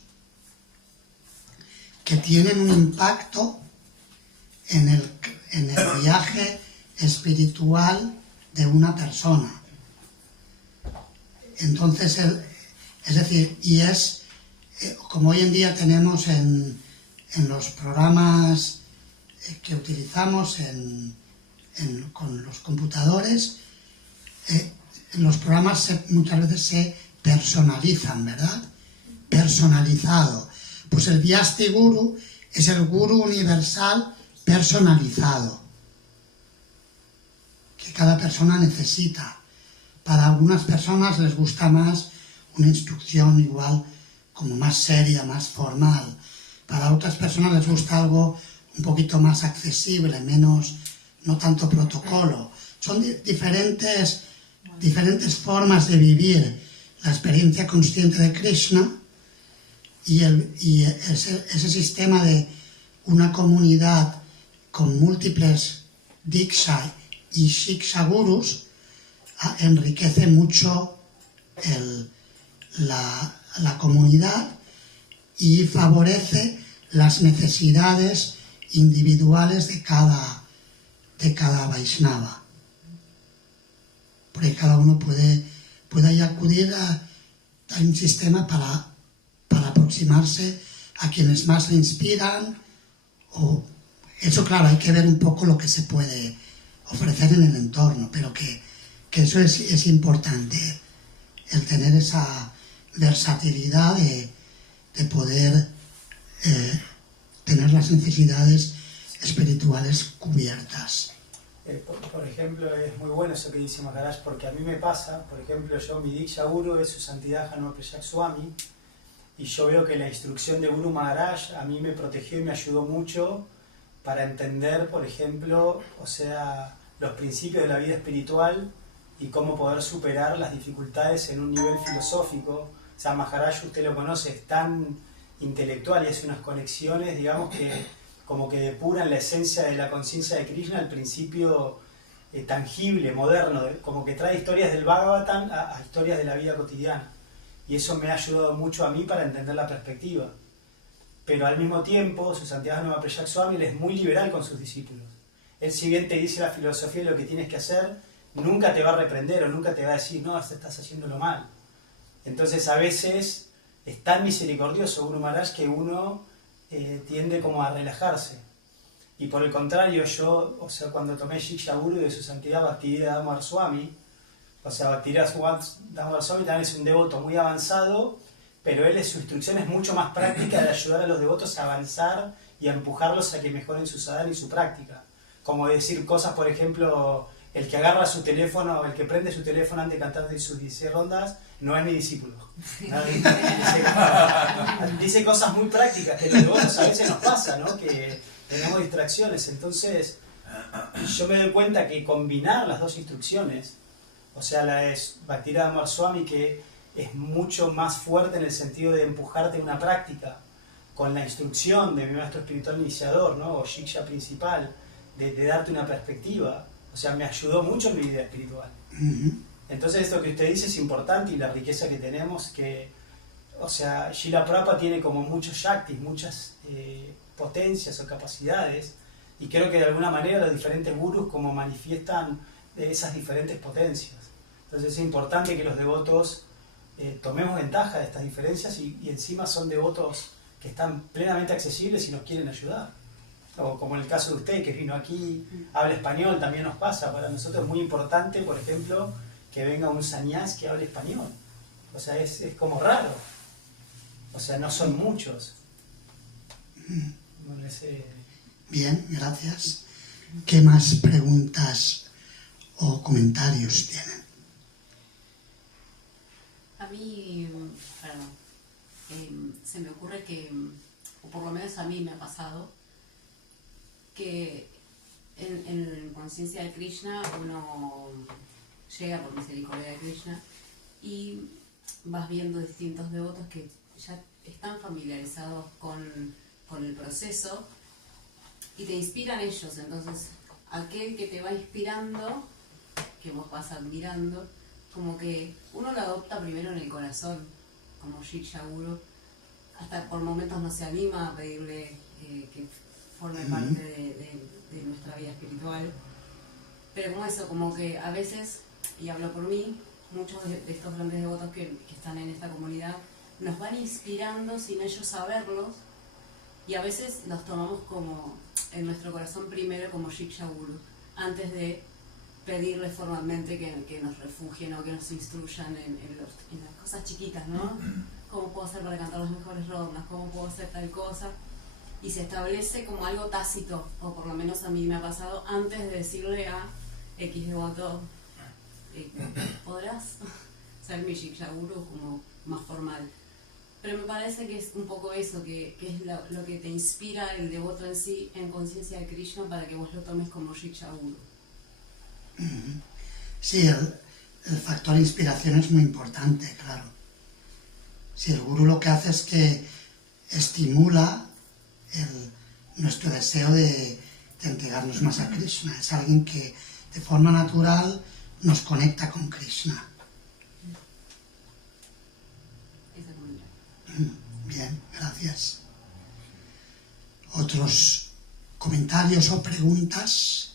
que tienen un impacto en el viaje espiritual de una persona. Entonces, es decir, como hoy en día tenemos en los programas que utilizamos con los computadores, los programas muchas veces se personalizan, ¿verdad? Personalizado. Pues el Vyasti Guru es el Guru universal personalizado, que cada persona necesita. Para algunas personas les gusta más una instrucción igual como más seria, más formal. Para otras personas les gusta algo un poquito más accesible, menos, no tanto protocolo. Son diferentes formas de vivir la experiencia consciente de Krishna, y ese sistema de una comunidad con múltiples Diksha y Shiksha Gurus enriquece mucho la comunidad y favorece las necesidades individuales de cada Vaishnava. Porque cada uno puede ahí acudir a un sistema para aproximarse a quienes más le inspiran. Eso, claro, hay que ver un poco lo que se puede ofrecer en el entorno, pero que eso es importante, el tener esa versatilidad de poder tener las necesidades espirituales cubiertas. Por ejemplo, es muy bueno eso que dice Maharaj, porque a mí me pasa, por ejemplo, mi Diksha Guru es su santidad Hanuman Prayak Swami, y yo veo que la instrucción de Guru Maharaj a mí me protegió y me ayudó mucho para entender, por ejemplo, los principios de la vida espiritual y cómo poder superar las dificultades en un nivel filosófico. Maharaj, usted lo conoce, es tan intelectual y hace unas conexiones, digamos, que como que depuran la esencia de la conciencia de Krishna al principio tangible, moderno, como que trae historias del Bhagavatam a historias de la vida cotidiana. Y eso me ha ayudado mucho a mí para entender la perspectiva. Pero al mismo tiempo, su santidad Hanuman Prayak Swami él es muy liberal con sus discípulos. Él, si bien te dice la filosofía de lo que tienes que hacer, nunca te va a reprender o nunca te va a decir, no, estás haciéndolo mal. Entonces, a veces es tan misericordioso Guru Maharaj que uno tiende como a relajarse. Y por el contrario, yo, cuando tomé Shiksha Guru de su santidad Bhaktivedanta Damodar Swami, Bhaktivedanta Damodar Swami también es un devoto muy avanzado, pero su instrucción es mucho más práctica de ayudar a los devotos a avanzar y a empujarlos a que mejoren su sadhana y su práctica. Como decir cosas, por ejemplo, el que agarra su teléfono, el que prende su teléfono antes de cantar sus 16 rondas, no es mi discípulo. Dice cosas muy prácticas que los devotos a veces nos pasa, ¿no? Que tenemos distracciones. Entonces, yo me doy cuenta que combinar las dos instrucciones, la es Bhaktivedanta Damodar Swami, que es mucho más fuerte en el sentido de empujarte a una práctica, con la instrucción de mi maestro espiritual iniciador, ¿no? O Shiksha principal, de darte una perspectiva, me ayudó mucho en mi vida espiritual. Entonces esto que usted dice es importante, y la riqueza que tenemos, que, Srila Prabhupada tiene como muchos shaktis, muchas potencias o capacidades, Y creo que de alguna manera los diferentes gurús como manifiestan esas diferentes potencias. Entonces es importante que los devotos tomemos ventaja de estas diferencias y encima son devotos que están plenamente accesibles y nos quieren ayudar. O como en el caso de usted que vino aquí, habla español, también nos pasa. Para nosotros es muy importante, por ejemplo, que venga un sannyas que hable español. O sea, es como raro. O sea, no son muchos. Bueno, Bien, gracias. ¿Qué más preguntas o comentarios tienen? A mí, se me ocurre que, o por lo menos a mí me ha pasado, que en conciencia de Krishna uno llega por misericordia de Krishna y vas viendo distintos devotos que ya están familiarizados con el proceso y te inspiran ellos. Entonces aquel que te va inspirando, que vos vas admirando, como que uno lo adopta primero en el corazón, como Shiksha Guru. Hasta por momentos no se anima a pedirle que forme parte de nuestra vida espiritual. Pero como eso, como que a veces, y hablo por mí, muchos de estos grandes devotos que están en esta comunidad nos van inspirando sin ellos saberlos, y a veces los tomamos como en nuestro corazón primero como Shiksha Guru, antes de pedirles formalmente que nos refugien o que nos instruyan en las cosas chiquitas, ¿no? ¿Cómo puedo hacer para cantar las mejores rondas? ¿Cómo puedo hacer tal cosa? Y se establece como algo tácito, o por lo menos a mí me ha pasado, antes de decirle a X devoto, ¿podrás ser mi Shiksha Guru como más formal? Pero me parece que es un poco eso, que es lo que te inspira el devoto en sí, en conciencia de Krishna, para que vos lo tomes como Shiksha Guru. Sí, el factor inspiración es muy importante, claro. Si el gurú lo que hace es que estimula nuestro deseo de entregarnos más a Krishna. Es alguien que de forma natural nos conecta con Krishna. Bien, gracias. ¿Otros comentarios o preguntas?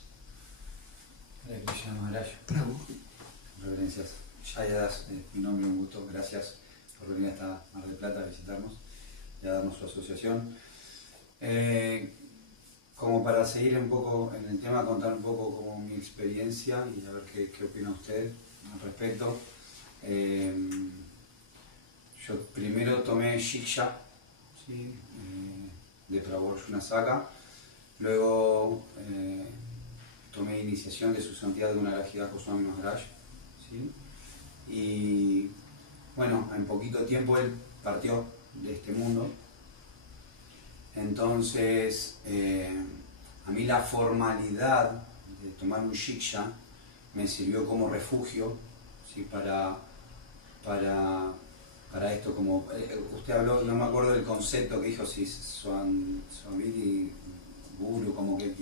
Hare Krishna Maharaj. Prabhu. Reverencias. Shayadas, mi nombre, un gusto. Gracias por venir hasta Mar del Plata a visitarnos y a darnos su asociación. Como para seguir un poco en el tema, contar un poco como mi experiencia y a ver qué opina usted al respecto. Yo primero tomé Shiksha, ¿sí? De Prabhu Arjuna Saka, luego tomé iniciación de su santidad de Gunarajida Goswami Maharaj, ¿sí? Y bueno, en poquito tiempo él partió de este mundo. Entonces, a mí la formalidad de tomar un Shiksha me sirvió como refugio, ¿sí? para esto, como usted habló, no me acuerdo del concepto que dijo, si Swamiti Guru, como que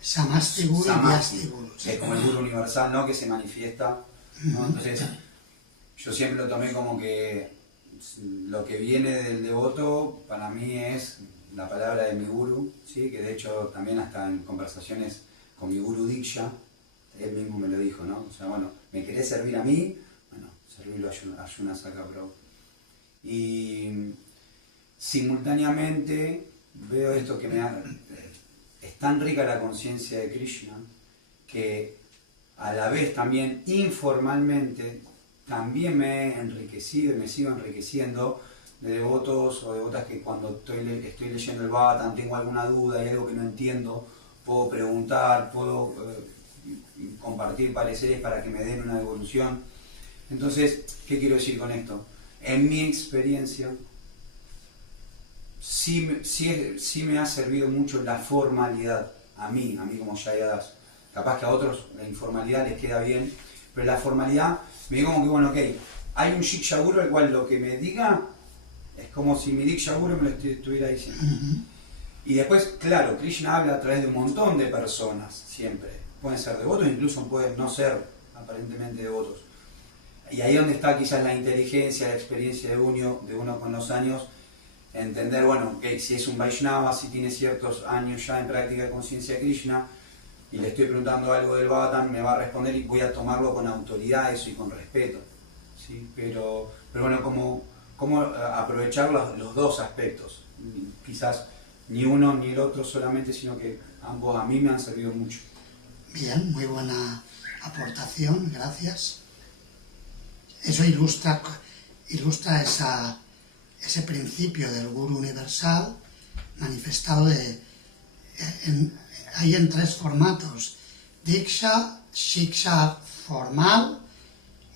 Samasti Guru y Vyasti Guru. Es como el Guru universal, ¿no? Que se manifiesta, ¿no? Entonces, yo siempre lo tomé como que lo que viene del devoto para mí es la palabra de mi Guru, ¿sí? Que de hecho también hasta en conversaciones con mi Guru Diksha, él mismo me lo dijo, ¿no? O sea, bueno, ¿me querés servir a mí? Bueno, servirlo a Arjuna Saka Prabhu. Y simultáneamente veo esto que es tan rica la conciencia de Krishna que a la vez también informalmente también me he enriquecido y me sigo enriqueciendo de devotos o devotas que cuando estoy leyendo el Bhagavatam tengo alguna duda, hay algo que no entiendo, puedo preguntar, puedo compartir pareceres para que me den una devolución. Entonces, ¿qué quiero decir con esto? En mi experiencia, sí me ha servido mucho la formalidad, a mí como Shayadas. Capaz que a otros la informalidad les queda bien, pero la formalidad me digo como que, bueno, ok, hay un Shiksha Guru al cual lo que me diga es como si mi Diksha Guru me lo estuviera diciendo. Y después, claro, Krishna habla a través de un montón de personas, siempre. Pueden ser devotos, incluso pueden no ser aparentemente devotos. Y ahí donde está quizás la inteligencia, la experiencia de uno con los años, entender, bueno, que si es un Vaishnava, si tiene ciertos años ya en práctica de conciencia de Krishna, y le estoy preguntando algo del Bhagavatam, me va a responder y voy a tomarlo con autoridad eso y con respeto, ¿sí? Pero bueno, cómo aprovechar los dos aspectos, quizás ni uno ni el otro solamente, sino que ambos a mí me han servido mucho. Bien, muy buena aportación, gracias. Eso ilustra ese principio del Guru universal manifestado hay en tres formatos: Diksha, Shiksha formal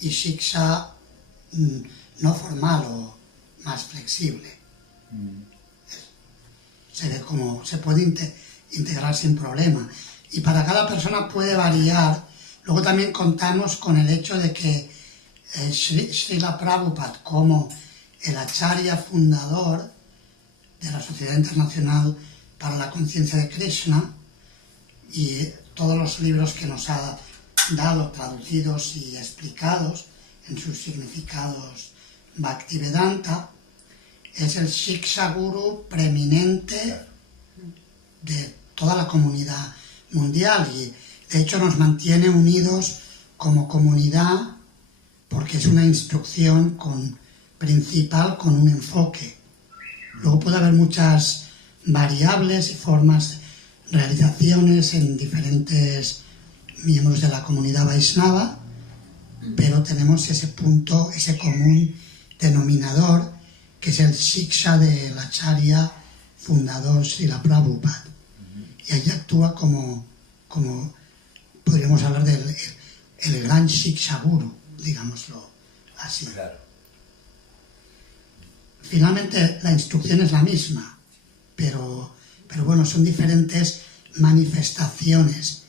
y Shiksha no formal o más flexible. Se ve como se puede integrar sin problema. Y para cada persona puede variar. Luego también contamos con el hecho de que Srila Prabhupada, como el acharya fundador de la Sociedad Internacional para la Conciencia de Krishna, y todos los libros que nos ha dado, traducidos y explicados en sus significados Bhaktivedanta, es el Shiksha Guru preeminente de toda la comunidad mundial, y de hecho nos mantiene unidos como comunidad porque es una instrucción principal con un enfoque. Luego puede haber muchas variables y formas, realizaciones en diferentes miembros de la comunidad Vaishnava, pero tenemos ese punto, ese común denominador, que es el Shiksha del Acharya fundador Srila Prabhupada. Y allí actúa como podríamos hablar del el gran Shiksha Guru, digámoslo así. Claro. Finalmente la instrucción es la misma, pero bueno, son diferentes manifestaciones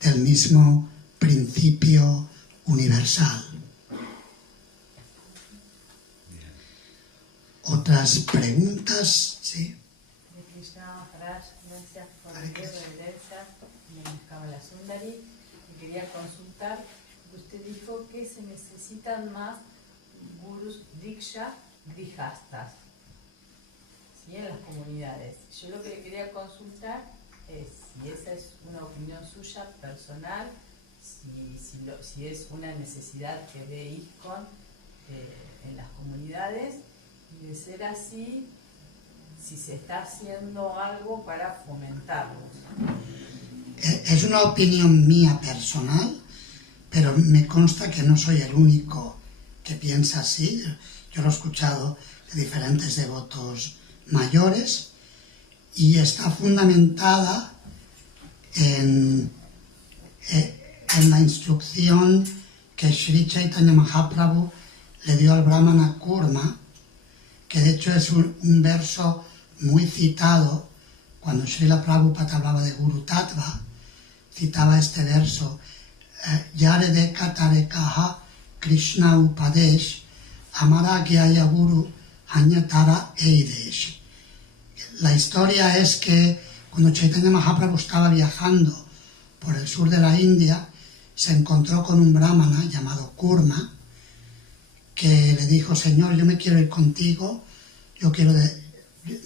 del mismo principio universal. ¿Otras preguntas? Sí. De Krishna Maharaj, gracias por la reverencia en Kamala Sundari. Y quería consultar, usted dijo que se necesitan más gurus diksha grihastas, ¿sí? En las comunidades. Yo lo que quería consultar es si esa es una opinión suya personal, si es una necesidad que ve ISKCON en las comunidades, y de ser así, si se está haciendo algo para fomentarlos. Es una opinión mía personal, pero me consta que no soy el único que piensa así. Yo lo he escuchado de diferentes devotos mayores y está fundamentada en la instrucción que Sri Chaitanya Mahaprabhu le dio al Brahmana Kurma, que de hecho es un verso muy citado cuando Srila Prabhupada hablaba de Guru Tattva, citaba este verso: Yarede Katarekaha Krishna Upadesh Amara Gyaya Guru Hanyatara Eidesh. La historia es que cuando Chaitanya Mahaprabhu estaba viajando por el sur de la India, se encontró con un brahmana llamado Kurma, que le dijo: Señor, yo me quiero ir contigo, yo quiero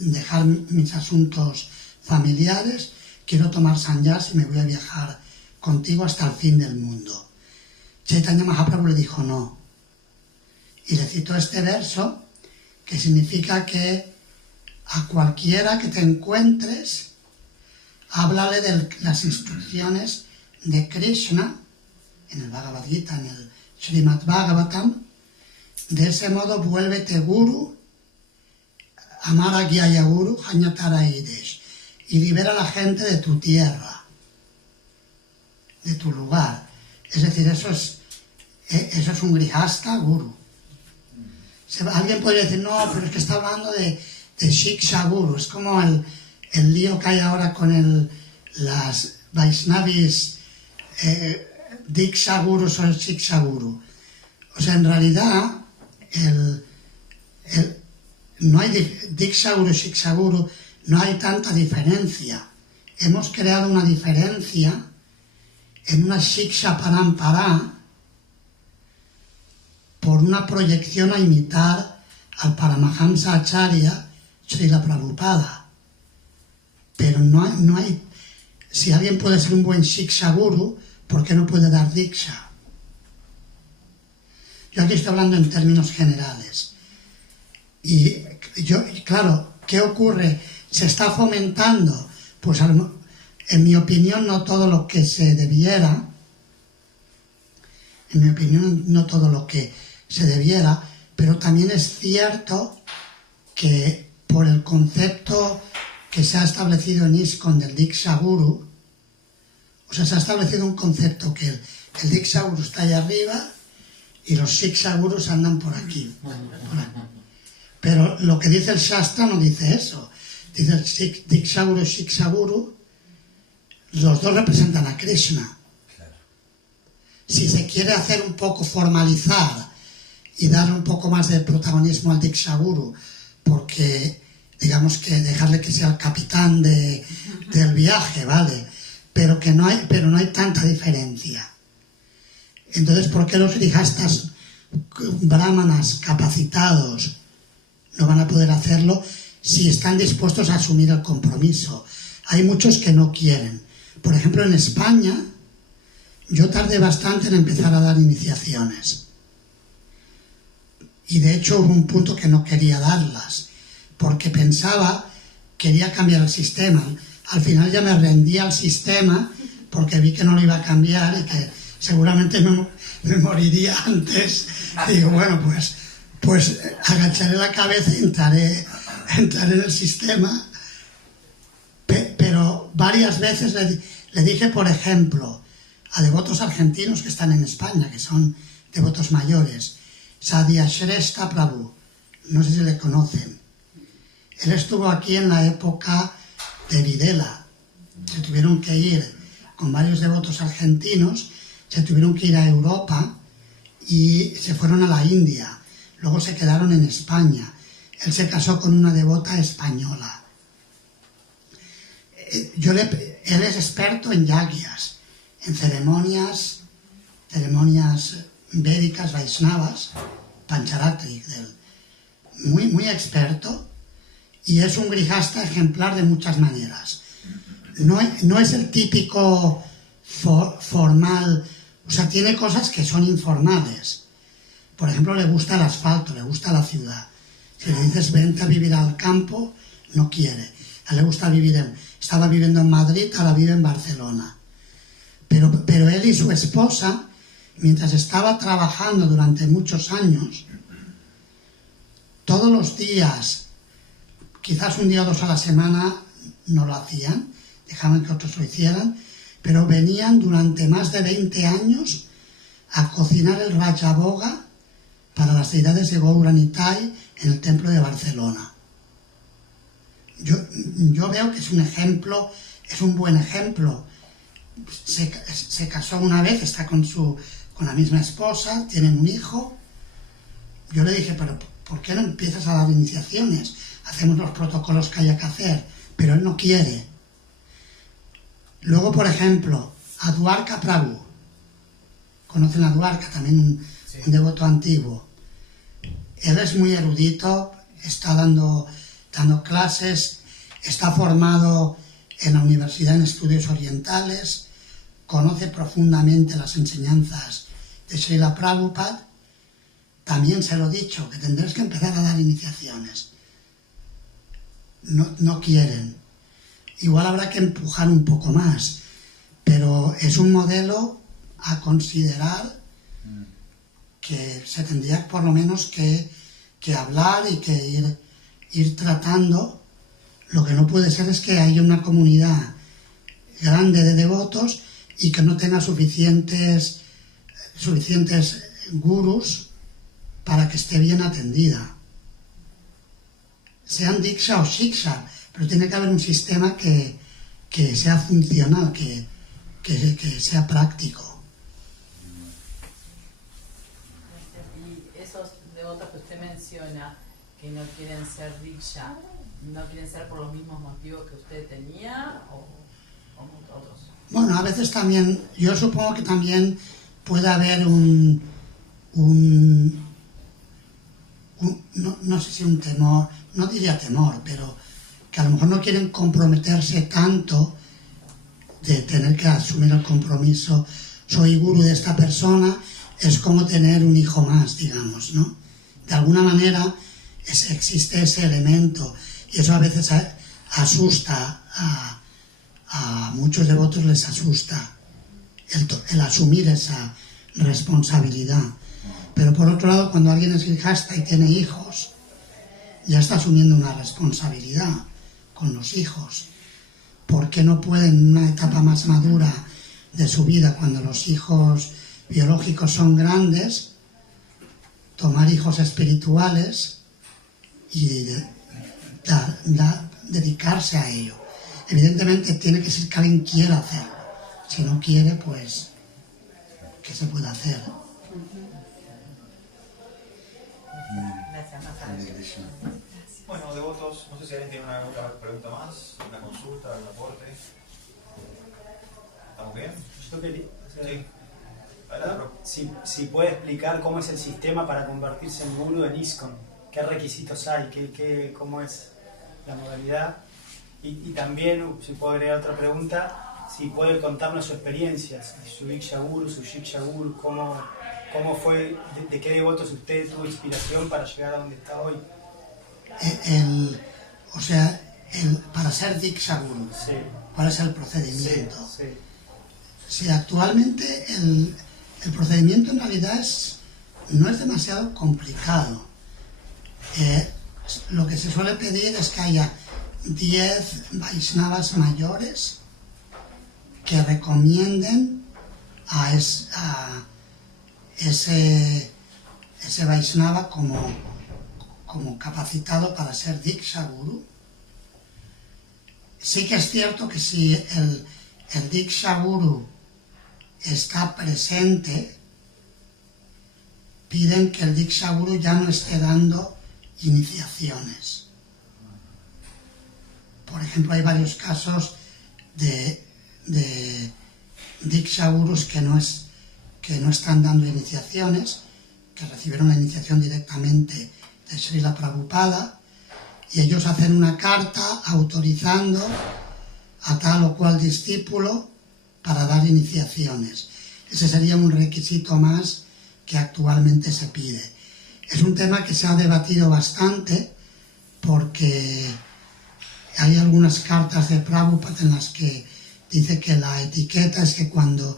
dejar mis asuntos familiares, quiero tomar sannyas y me voy a viajar contigo hasta el fin del mundo. Chaitanya Mahaprabhu le dijo no, y le citó este verso, que significa que a cualquiera que te encuentres, háblale de las instrucciones de Krishna, en el Bhagavad Gita, en el Srimad Bhagavatam. De ese modo vuélvete guru, amara gyaya guru, hanyatara idesh, y libera a la gente de tu tierra, de tu lugar. Es decir, eso es un grihasta guru. Alguien podría decir, no, pero es que está hablando de Shiksha Guru. Es como el lío que hay ahora con las Vaishnavis, Diksha Gurus o Shiksha Guru. O sea, en realidad, no hay Diksha Guru, Shiksha Guru, no hay tanta diferencia. Hemos creado una diferencia en una Shiksha Parampara por una proyección a imitar al Paramahamsa Acharya Srila Prabhupada. Pero no hay... Si alguien puede ser un buen Shiksha Guru, ¿por qué no puede dar Diksha? Yo aquí estoy hablando en términos generales. Y claro, ¿qué ocurre? Se está fomentando, pues en mi opinión no todo lo que se debiera, pero también es cierto que por el concepto que se ha establecido en ISKCON del Diksha Guru, o sea, se ha establecido un concepto que el Diksha Guru está allá arriba y los Shiksha Gurus andan por aquí. Pero lo que dice el Shastra no dice eso. Dice Diksha Guru, Shiksha Guru, los dos representan a Krishna. Si se quiere hacer un poco formalizar y darle un poco más de protagonismo al Diksha Guru, porque digamos que dejarle que sea el capitán del viaje, ¿vale? Pero no hay tanta diferencia. Entonces, ¿por qué los grihastas brahmanas capacitados no van a poder hacerlo si están dispuestos a asumir el compromiso? Hay muchos que no quieren. Por ejemplo, en España, yo tardé bastante en empezar a dar iniciaciones. Y de hecho hubo un punto que no quería darlas, porque quería cambiar el sistema. Al final ya me rendí al sistema porque vi que no lo iba a cambiar y que seguramente me moriría antes. Y digo, bueno, pues agacharé la cabeza y entraré en el sistema. Pero varias veces le dije, por ejemplo, a devotos argentinos que están en España, que son devotos mayores, Sadhya Shrestha Prabhu, no sé si le conocen. Él estuvo aquí en la época de Videla. Se tuvieron que ir con varios devotos argentinos, se tuvieron que ir a Europa y se fueron a la India. Luego se quedaron en España. Él se casó con una devota española. Él es experto en yagyas, en ceremonias védicas, vaisnavas, pancharatri, muy, muy experto, y es un grihasta ejemplar de muchas maneras. No es el típico formal, o sea, tiene cosas que son informales. Por ejemplo, le gusta el asfalto, le gusta la ciudad. Si le dices vente a vivir al campo, no quiere. A él le gusta estaba viviendo en Madrid, ahora vive en Barcelona. Pero él y su esposa, mientras estaba trabajando durante muchos años, todos los días, quizás un día o dos a la semana, no lo hacían, dejaban que otros lo hicieran, pero venían durante más de 20 años a cocinar el Rajaboga para las deidades de Gaura Nitai en el templo de Barcelona. Yo veo que es un ejemplo, es un buen ejemplo. Se casó una vez, está con la misma esposa, tienen un hijo. Yo le dije, pero ¿por qué no empiezas a dar iniciaciones? Hacemos los protocolos que haya que hacer, pero él no quiere. Luego, por ejemplo, a Dwarka Prabhu. Conocen a Dwarka, también un devoto antiguo. Él es muy erudito, está dando clases, está formado en la Universidad en Estudios Orientales, conoce profundamente las enseñanzas de Srila Prabhupada. También se lo he dicho, que tendréis que empezar a dar iniciaciones. No quieren. Igual habrá que empujar un poco más, pero es un modelo a considerar que se tendría por lo menos que hablar y que ir tratando. Lo que no puede ser es que haya una comunidad grande de devotos y que no tenga suficientes gurús para que esté bien atendida. Sean Diksha o Shiksha, pero tiene que haber un sistema que sea funcional, que sea práctico. Y esos devotos que usted menciona, que no quieren ser Diksha, ¿no quieren ser por los mismos motivos que usted tenía o otros? Bueno, a veces también, yo supongo que también puede haber no sé si un temor, no diría temor, pero que a lo mejor no quieren comprometerse tanto de tener que asumir el compromiso. Soy gurú de esta persona, es como tener un hijo más, digamos, ¿no? De alguna manera existe ese elemento y eso a veces asusta a muchos devotos, les asusta el asumir esa responsabilidad. Pero por otro lado, cuando alguien es grihasta y tiene hijos, ya está asumiendo una responsabilidad con los hijos. ¿Por qué no puede en una etapa más madura de su vida, cuando los hijos biológicos son grandes, tomar hijos espirituales y dedicarse a ello? Evidentemente tiene que ser que alguien quiera hacerlo. Si no quiere, pues, ¿qué se puede hacer? Bueno, devotos, no sé si alguien tiene alguna pregunta más, una consulta, un aporte. ¿Estamos bien? Yo quería, Sí. Adelante. si puede explicar cómo es el sistema para convertirse en gurú en ISKCON, qué requisitos hay, cómo es la modalidad, y también, si puedo agregar otra pregunta, si puede contarnos su experiencia, su Diksha Guru, su Shiksha Guru, cómo fue, de qué devotos usted tuvo inspiración para llegar a donde está hoy. Para ser Diksha Guru, Sí. ¿cuál es el procedimiento? Sí. Sí, actualmente el procedimiento en realidad no es demasiado complicado. Lo que se suele pedir es que haya 10 Vaishnavas mayores que recomienden a ese Vaishnava como capacitado para ser Diksha Guru. Sí que es cierto que si el Diksha Guru está presente, piden que el Diksha Guru ya no esté dando iniciaciones. Por ejemplo, hay varios casos de Diksha Gurus que no están dando iniciaciones, que recibieron la iniciación directamente de Srila Prabhupada, y ellos hacen una carta autorizando a tal o cual discípulo para dar iniciaciones. Ese sería un requisito más que actualmente se pide. Es un tema que se ha debatido bastante porque hay algunas cartas de Prabhupada en las que dice que la etiqueta es que cuando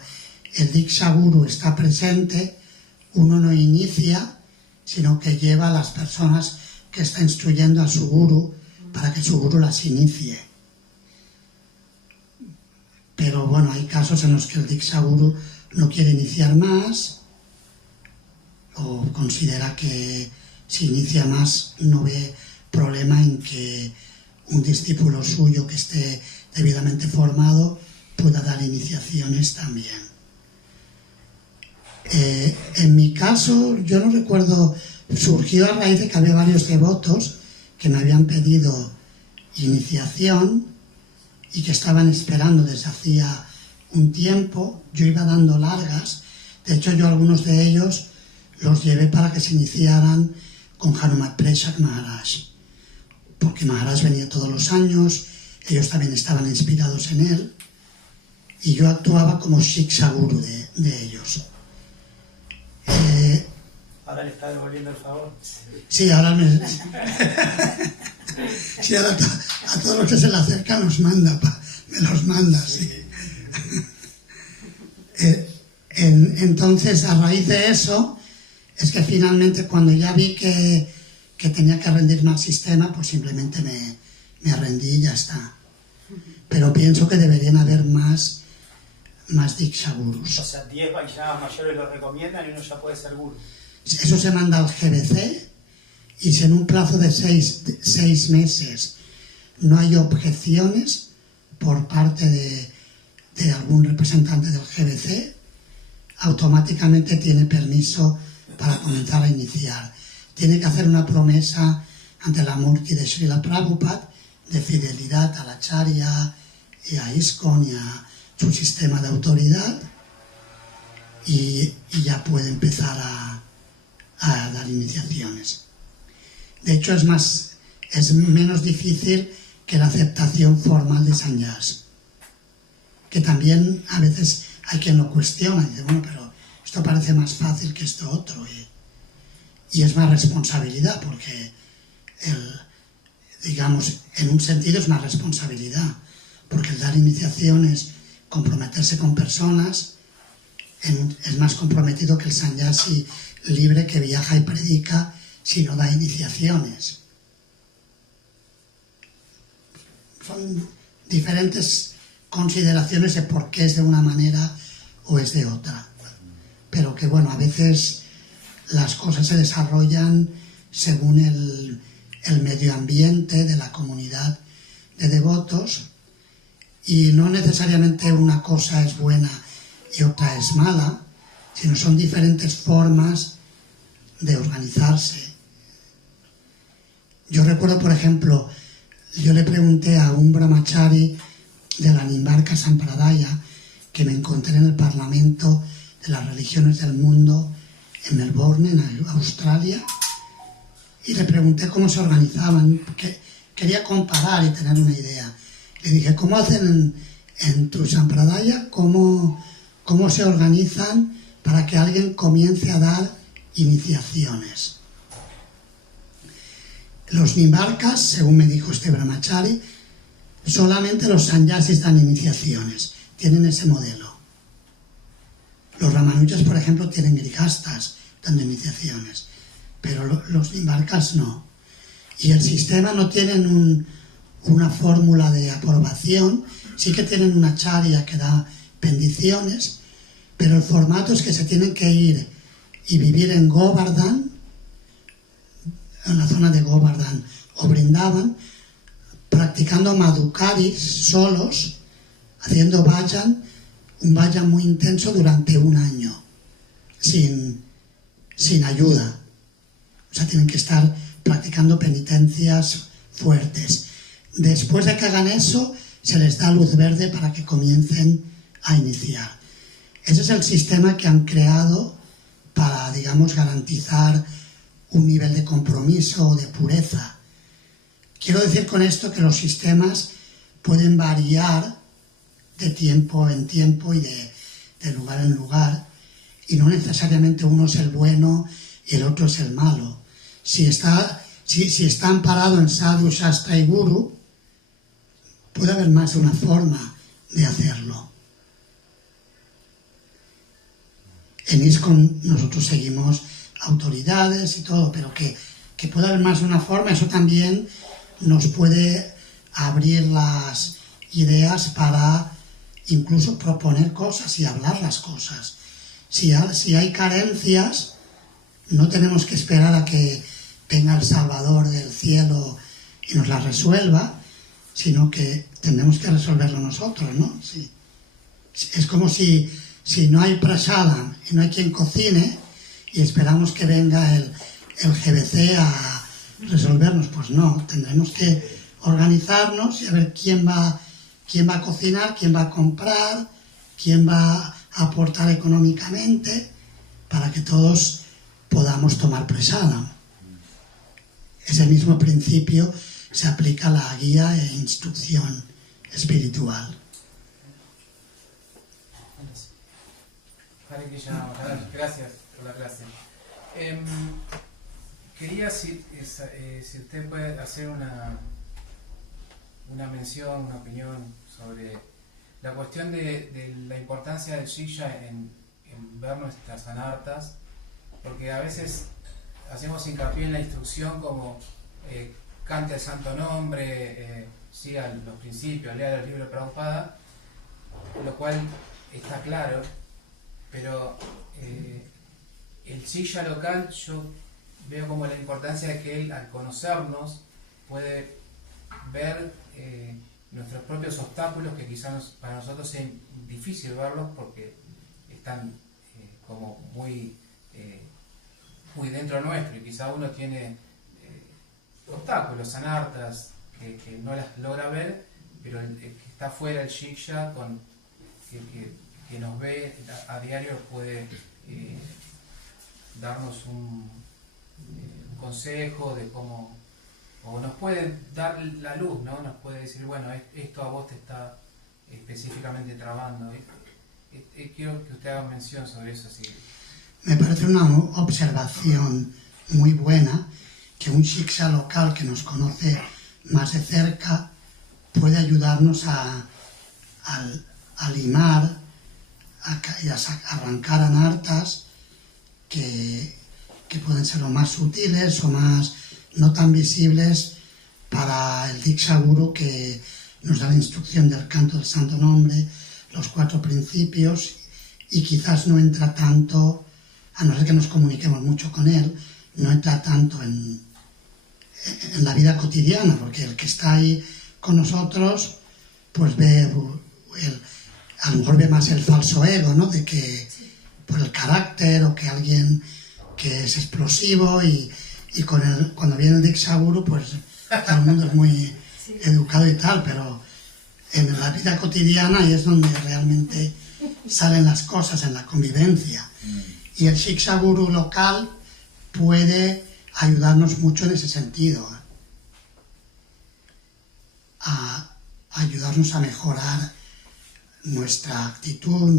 el Diksha Guru está presente, uno no inicia, sino que lleva a las personas que está instruyendo a su Guru para que su Guru las inicie. Pero bueno, hay casos en los que el Diksha Guru no quiere iniciar más o considera que si inicia más no ve problema en que un discípulo suyo que esté debidamente formado pueda dar iniciaciones también. En mi caso, yo no recuerdo, surgió a raíz de que había varios devotos que me habían pedido iniciación y que estaban esperando desde hacía un tiempo. Yo iba dando largas, de hecho yo a algunos de ellos los llevé para que se iniciaran con Hanumat Preshak Maharaj, porque Maharaj venía todos los años, ellos también estaban inspirados en él, y yo actuaba como Shiksha Guru de ellos. Ahora le está devolviendo el favor. Sí, ahora sí, ahora a todos los que se le acercan me los manda, sí. Entonces, a raíz de eso, es que finalmente cuando ya vi que tenía que rendirme al sistema, pues simplemente me rendí y ya está. Pero pienso que deberían haber más Diksha Gurus. O sea, 10 Vaishnavas mayores lo recomiendan y uno ya puede ser guru. Eso se manda al GBC y si en un plazo de 6 meses no hay objeciones por parte de algún representante del GBC, automáticamente tiene permiso para comenzar a iniciar. Tiene que hacer una promesa ante la Murti de Srila Prabhupada de fidelidad a la Acharya y a ISKCON y a su sistema de autoridad y ya puede empezar a dar iniciaciones. De hecho, es menos difícil que la aceptación formal de sannyas, que también a veces hay quien lo cuestiona y dice, bueno, pero esto parece más fácil que esto otro, y es más responsabilidad, porque digamos, en un sentido es más responsabilidad, porque el dar iniciación es comprometerse con personas, es más comprometido que el sannyasi libre que viaja y predica si no da iniciaciones. Son diferentes consideraciones de por qué es de una manera o es de otra, pero que bueno, a veces las cosas se desarrollan según el medio ambiente de la comunidad de devotos, y no necesariamente una cosa es buena y otra es mala, sino son diferentes formas de organizarse. Yo recuerdo, por ejemplo, yo le pregunté a un brahmachari de la Nimbarka Sampradaya, que me encontré en el Parlamento de las Religiones del Mundo en Melbourne, en Australia, y le pregunté cómo se organizaban, porque quería comparar y tener una idea. Le dije, ¿cómo hacen en tu Sampradaya? ¿Cómo se organizan para que alguien comience a dar iniciaciones? Los Nimbarkas, según me dijo este brahmachari, solamente los sannyasis dan iniciaciones, tienen ese modelo. Los Ramanujas, por ejemplo, tienen grihastas dando iniciaciones, pero los Nimbarkas no. Y el sistema no tienen una fórmula de aprobación, sí que tienen una charya que da bendiciones, pero el formato es que se tienen que ir y vivir en Govardhan, en la zona de Govardhan o Vrindavan, practicando madhukaris solos, haciendo un vayan muy intenso durante un año, sin ayuda. O sea, tienen que estar practicando penitencias fuertes. Después de que hagan eso, se les da luz verde para que comiencen a iniciar. Ese es el sistema que han creado para, digamos, garantizar un nivel de compromiso o de pureza. Quiero decir con esto que los sistemas pueden variar de tiempo en tiempo y de lugar en lugar, y no necesariamente uno es el bueno y el otro es el malo. Si está amparado en Sadhu, Shastra y Guru, puede haber más de una forma de hacerlo. En ISKCON nosotros seguimos autoridades y todo, pero que pueda haber más de una forma, eso también nos puede abrir las ideas para incluso proponer cosas y hablar las cosas. Si hay carencias, no tenemos que esperar a que venga el Salvador del cielo y nos las resuelva, sino que tenemos que resolverlo nosotros, ¿no? Sí. Es como si no hay prasadam y no hay quien cocine y esperamos que venga el GBC a resolvernos, pues no, tendremos que organizarnos y a ver quién va a cocinar, quién va a comprar, quién va a aportar económicamente para que todos podamos tomar prasadam. Ese mismo principio se aplica a la guía e instrucción espiritual. Hare Krishna, Maharaj, gracias por la clase. Quería si usted puede hacer una mención, una opinión sobre la cuestión de la importancia del Shiksha en ver nuestras anartas, porque a veces hacemos hincapié en la instrucción como cante el santo nombre, siga los principios, lea el libro de Prabhupada, lo cual está claro, pero el Shiksha local yo veo como la importancia de que él, al conocernos, puede ver nuestros propios obstáculos, que quizás para nosotros sea difícil verlos porque están como muy dentro nuestro, y quizá uno tiene obstáculos, anartas, que no las logra ver, pero el que está fuera del Shiksha, que nos ve a diario, puede darnos consejo de cómo, o nos puede dar la luz, ¿no? Nos puede decir, bueno, esto a vos te está específicamente trabando. Quiero que usted haga mención sobre eso. Sí. Me parece una observación muy buena que un shiksha local que nos conoce más de cerca puede ayudarnos a limar y a arrancar anartas que pueden ser lo más sutiles o más no tan visibles para el Diksha Guru, que nos da la instrucción del canto del Santo Nombre, los 4 principios, y quizás no entra tanto, a no ser que nos comuniquemos mucho con él, no entra tanto en la vida cotidiana, porque el que está ahí con nosotros pues ve, a lo mejor ve más el falso ego, ¿no? De que por el carácter, o que alguien que es explosivo, y cuando viene el Diksha Guru pues todo el mundo es muy educado y tal, pero en la vida cotidiana ahí es donde realmente salen las cosas, en la convivencia. Y el Shiksha Guru local puede ayudarnos mucho en ese sentido, a ayudarnos a mejorar nuestra actitud,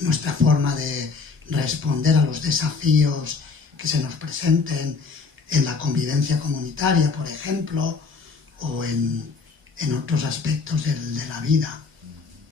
nuestra forma de responder a los desafíos que se nos presenten en la convivencia comunitaria, por ejemplo, o en otros aspectos de la vida.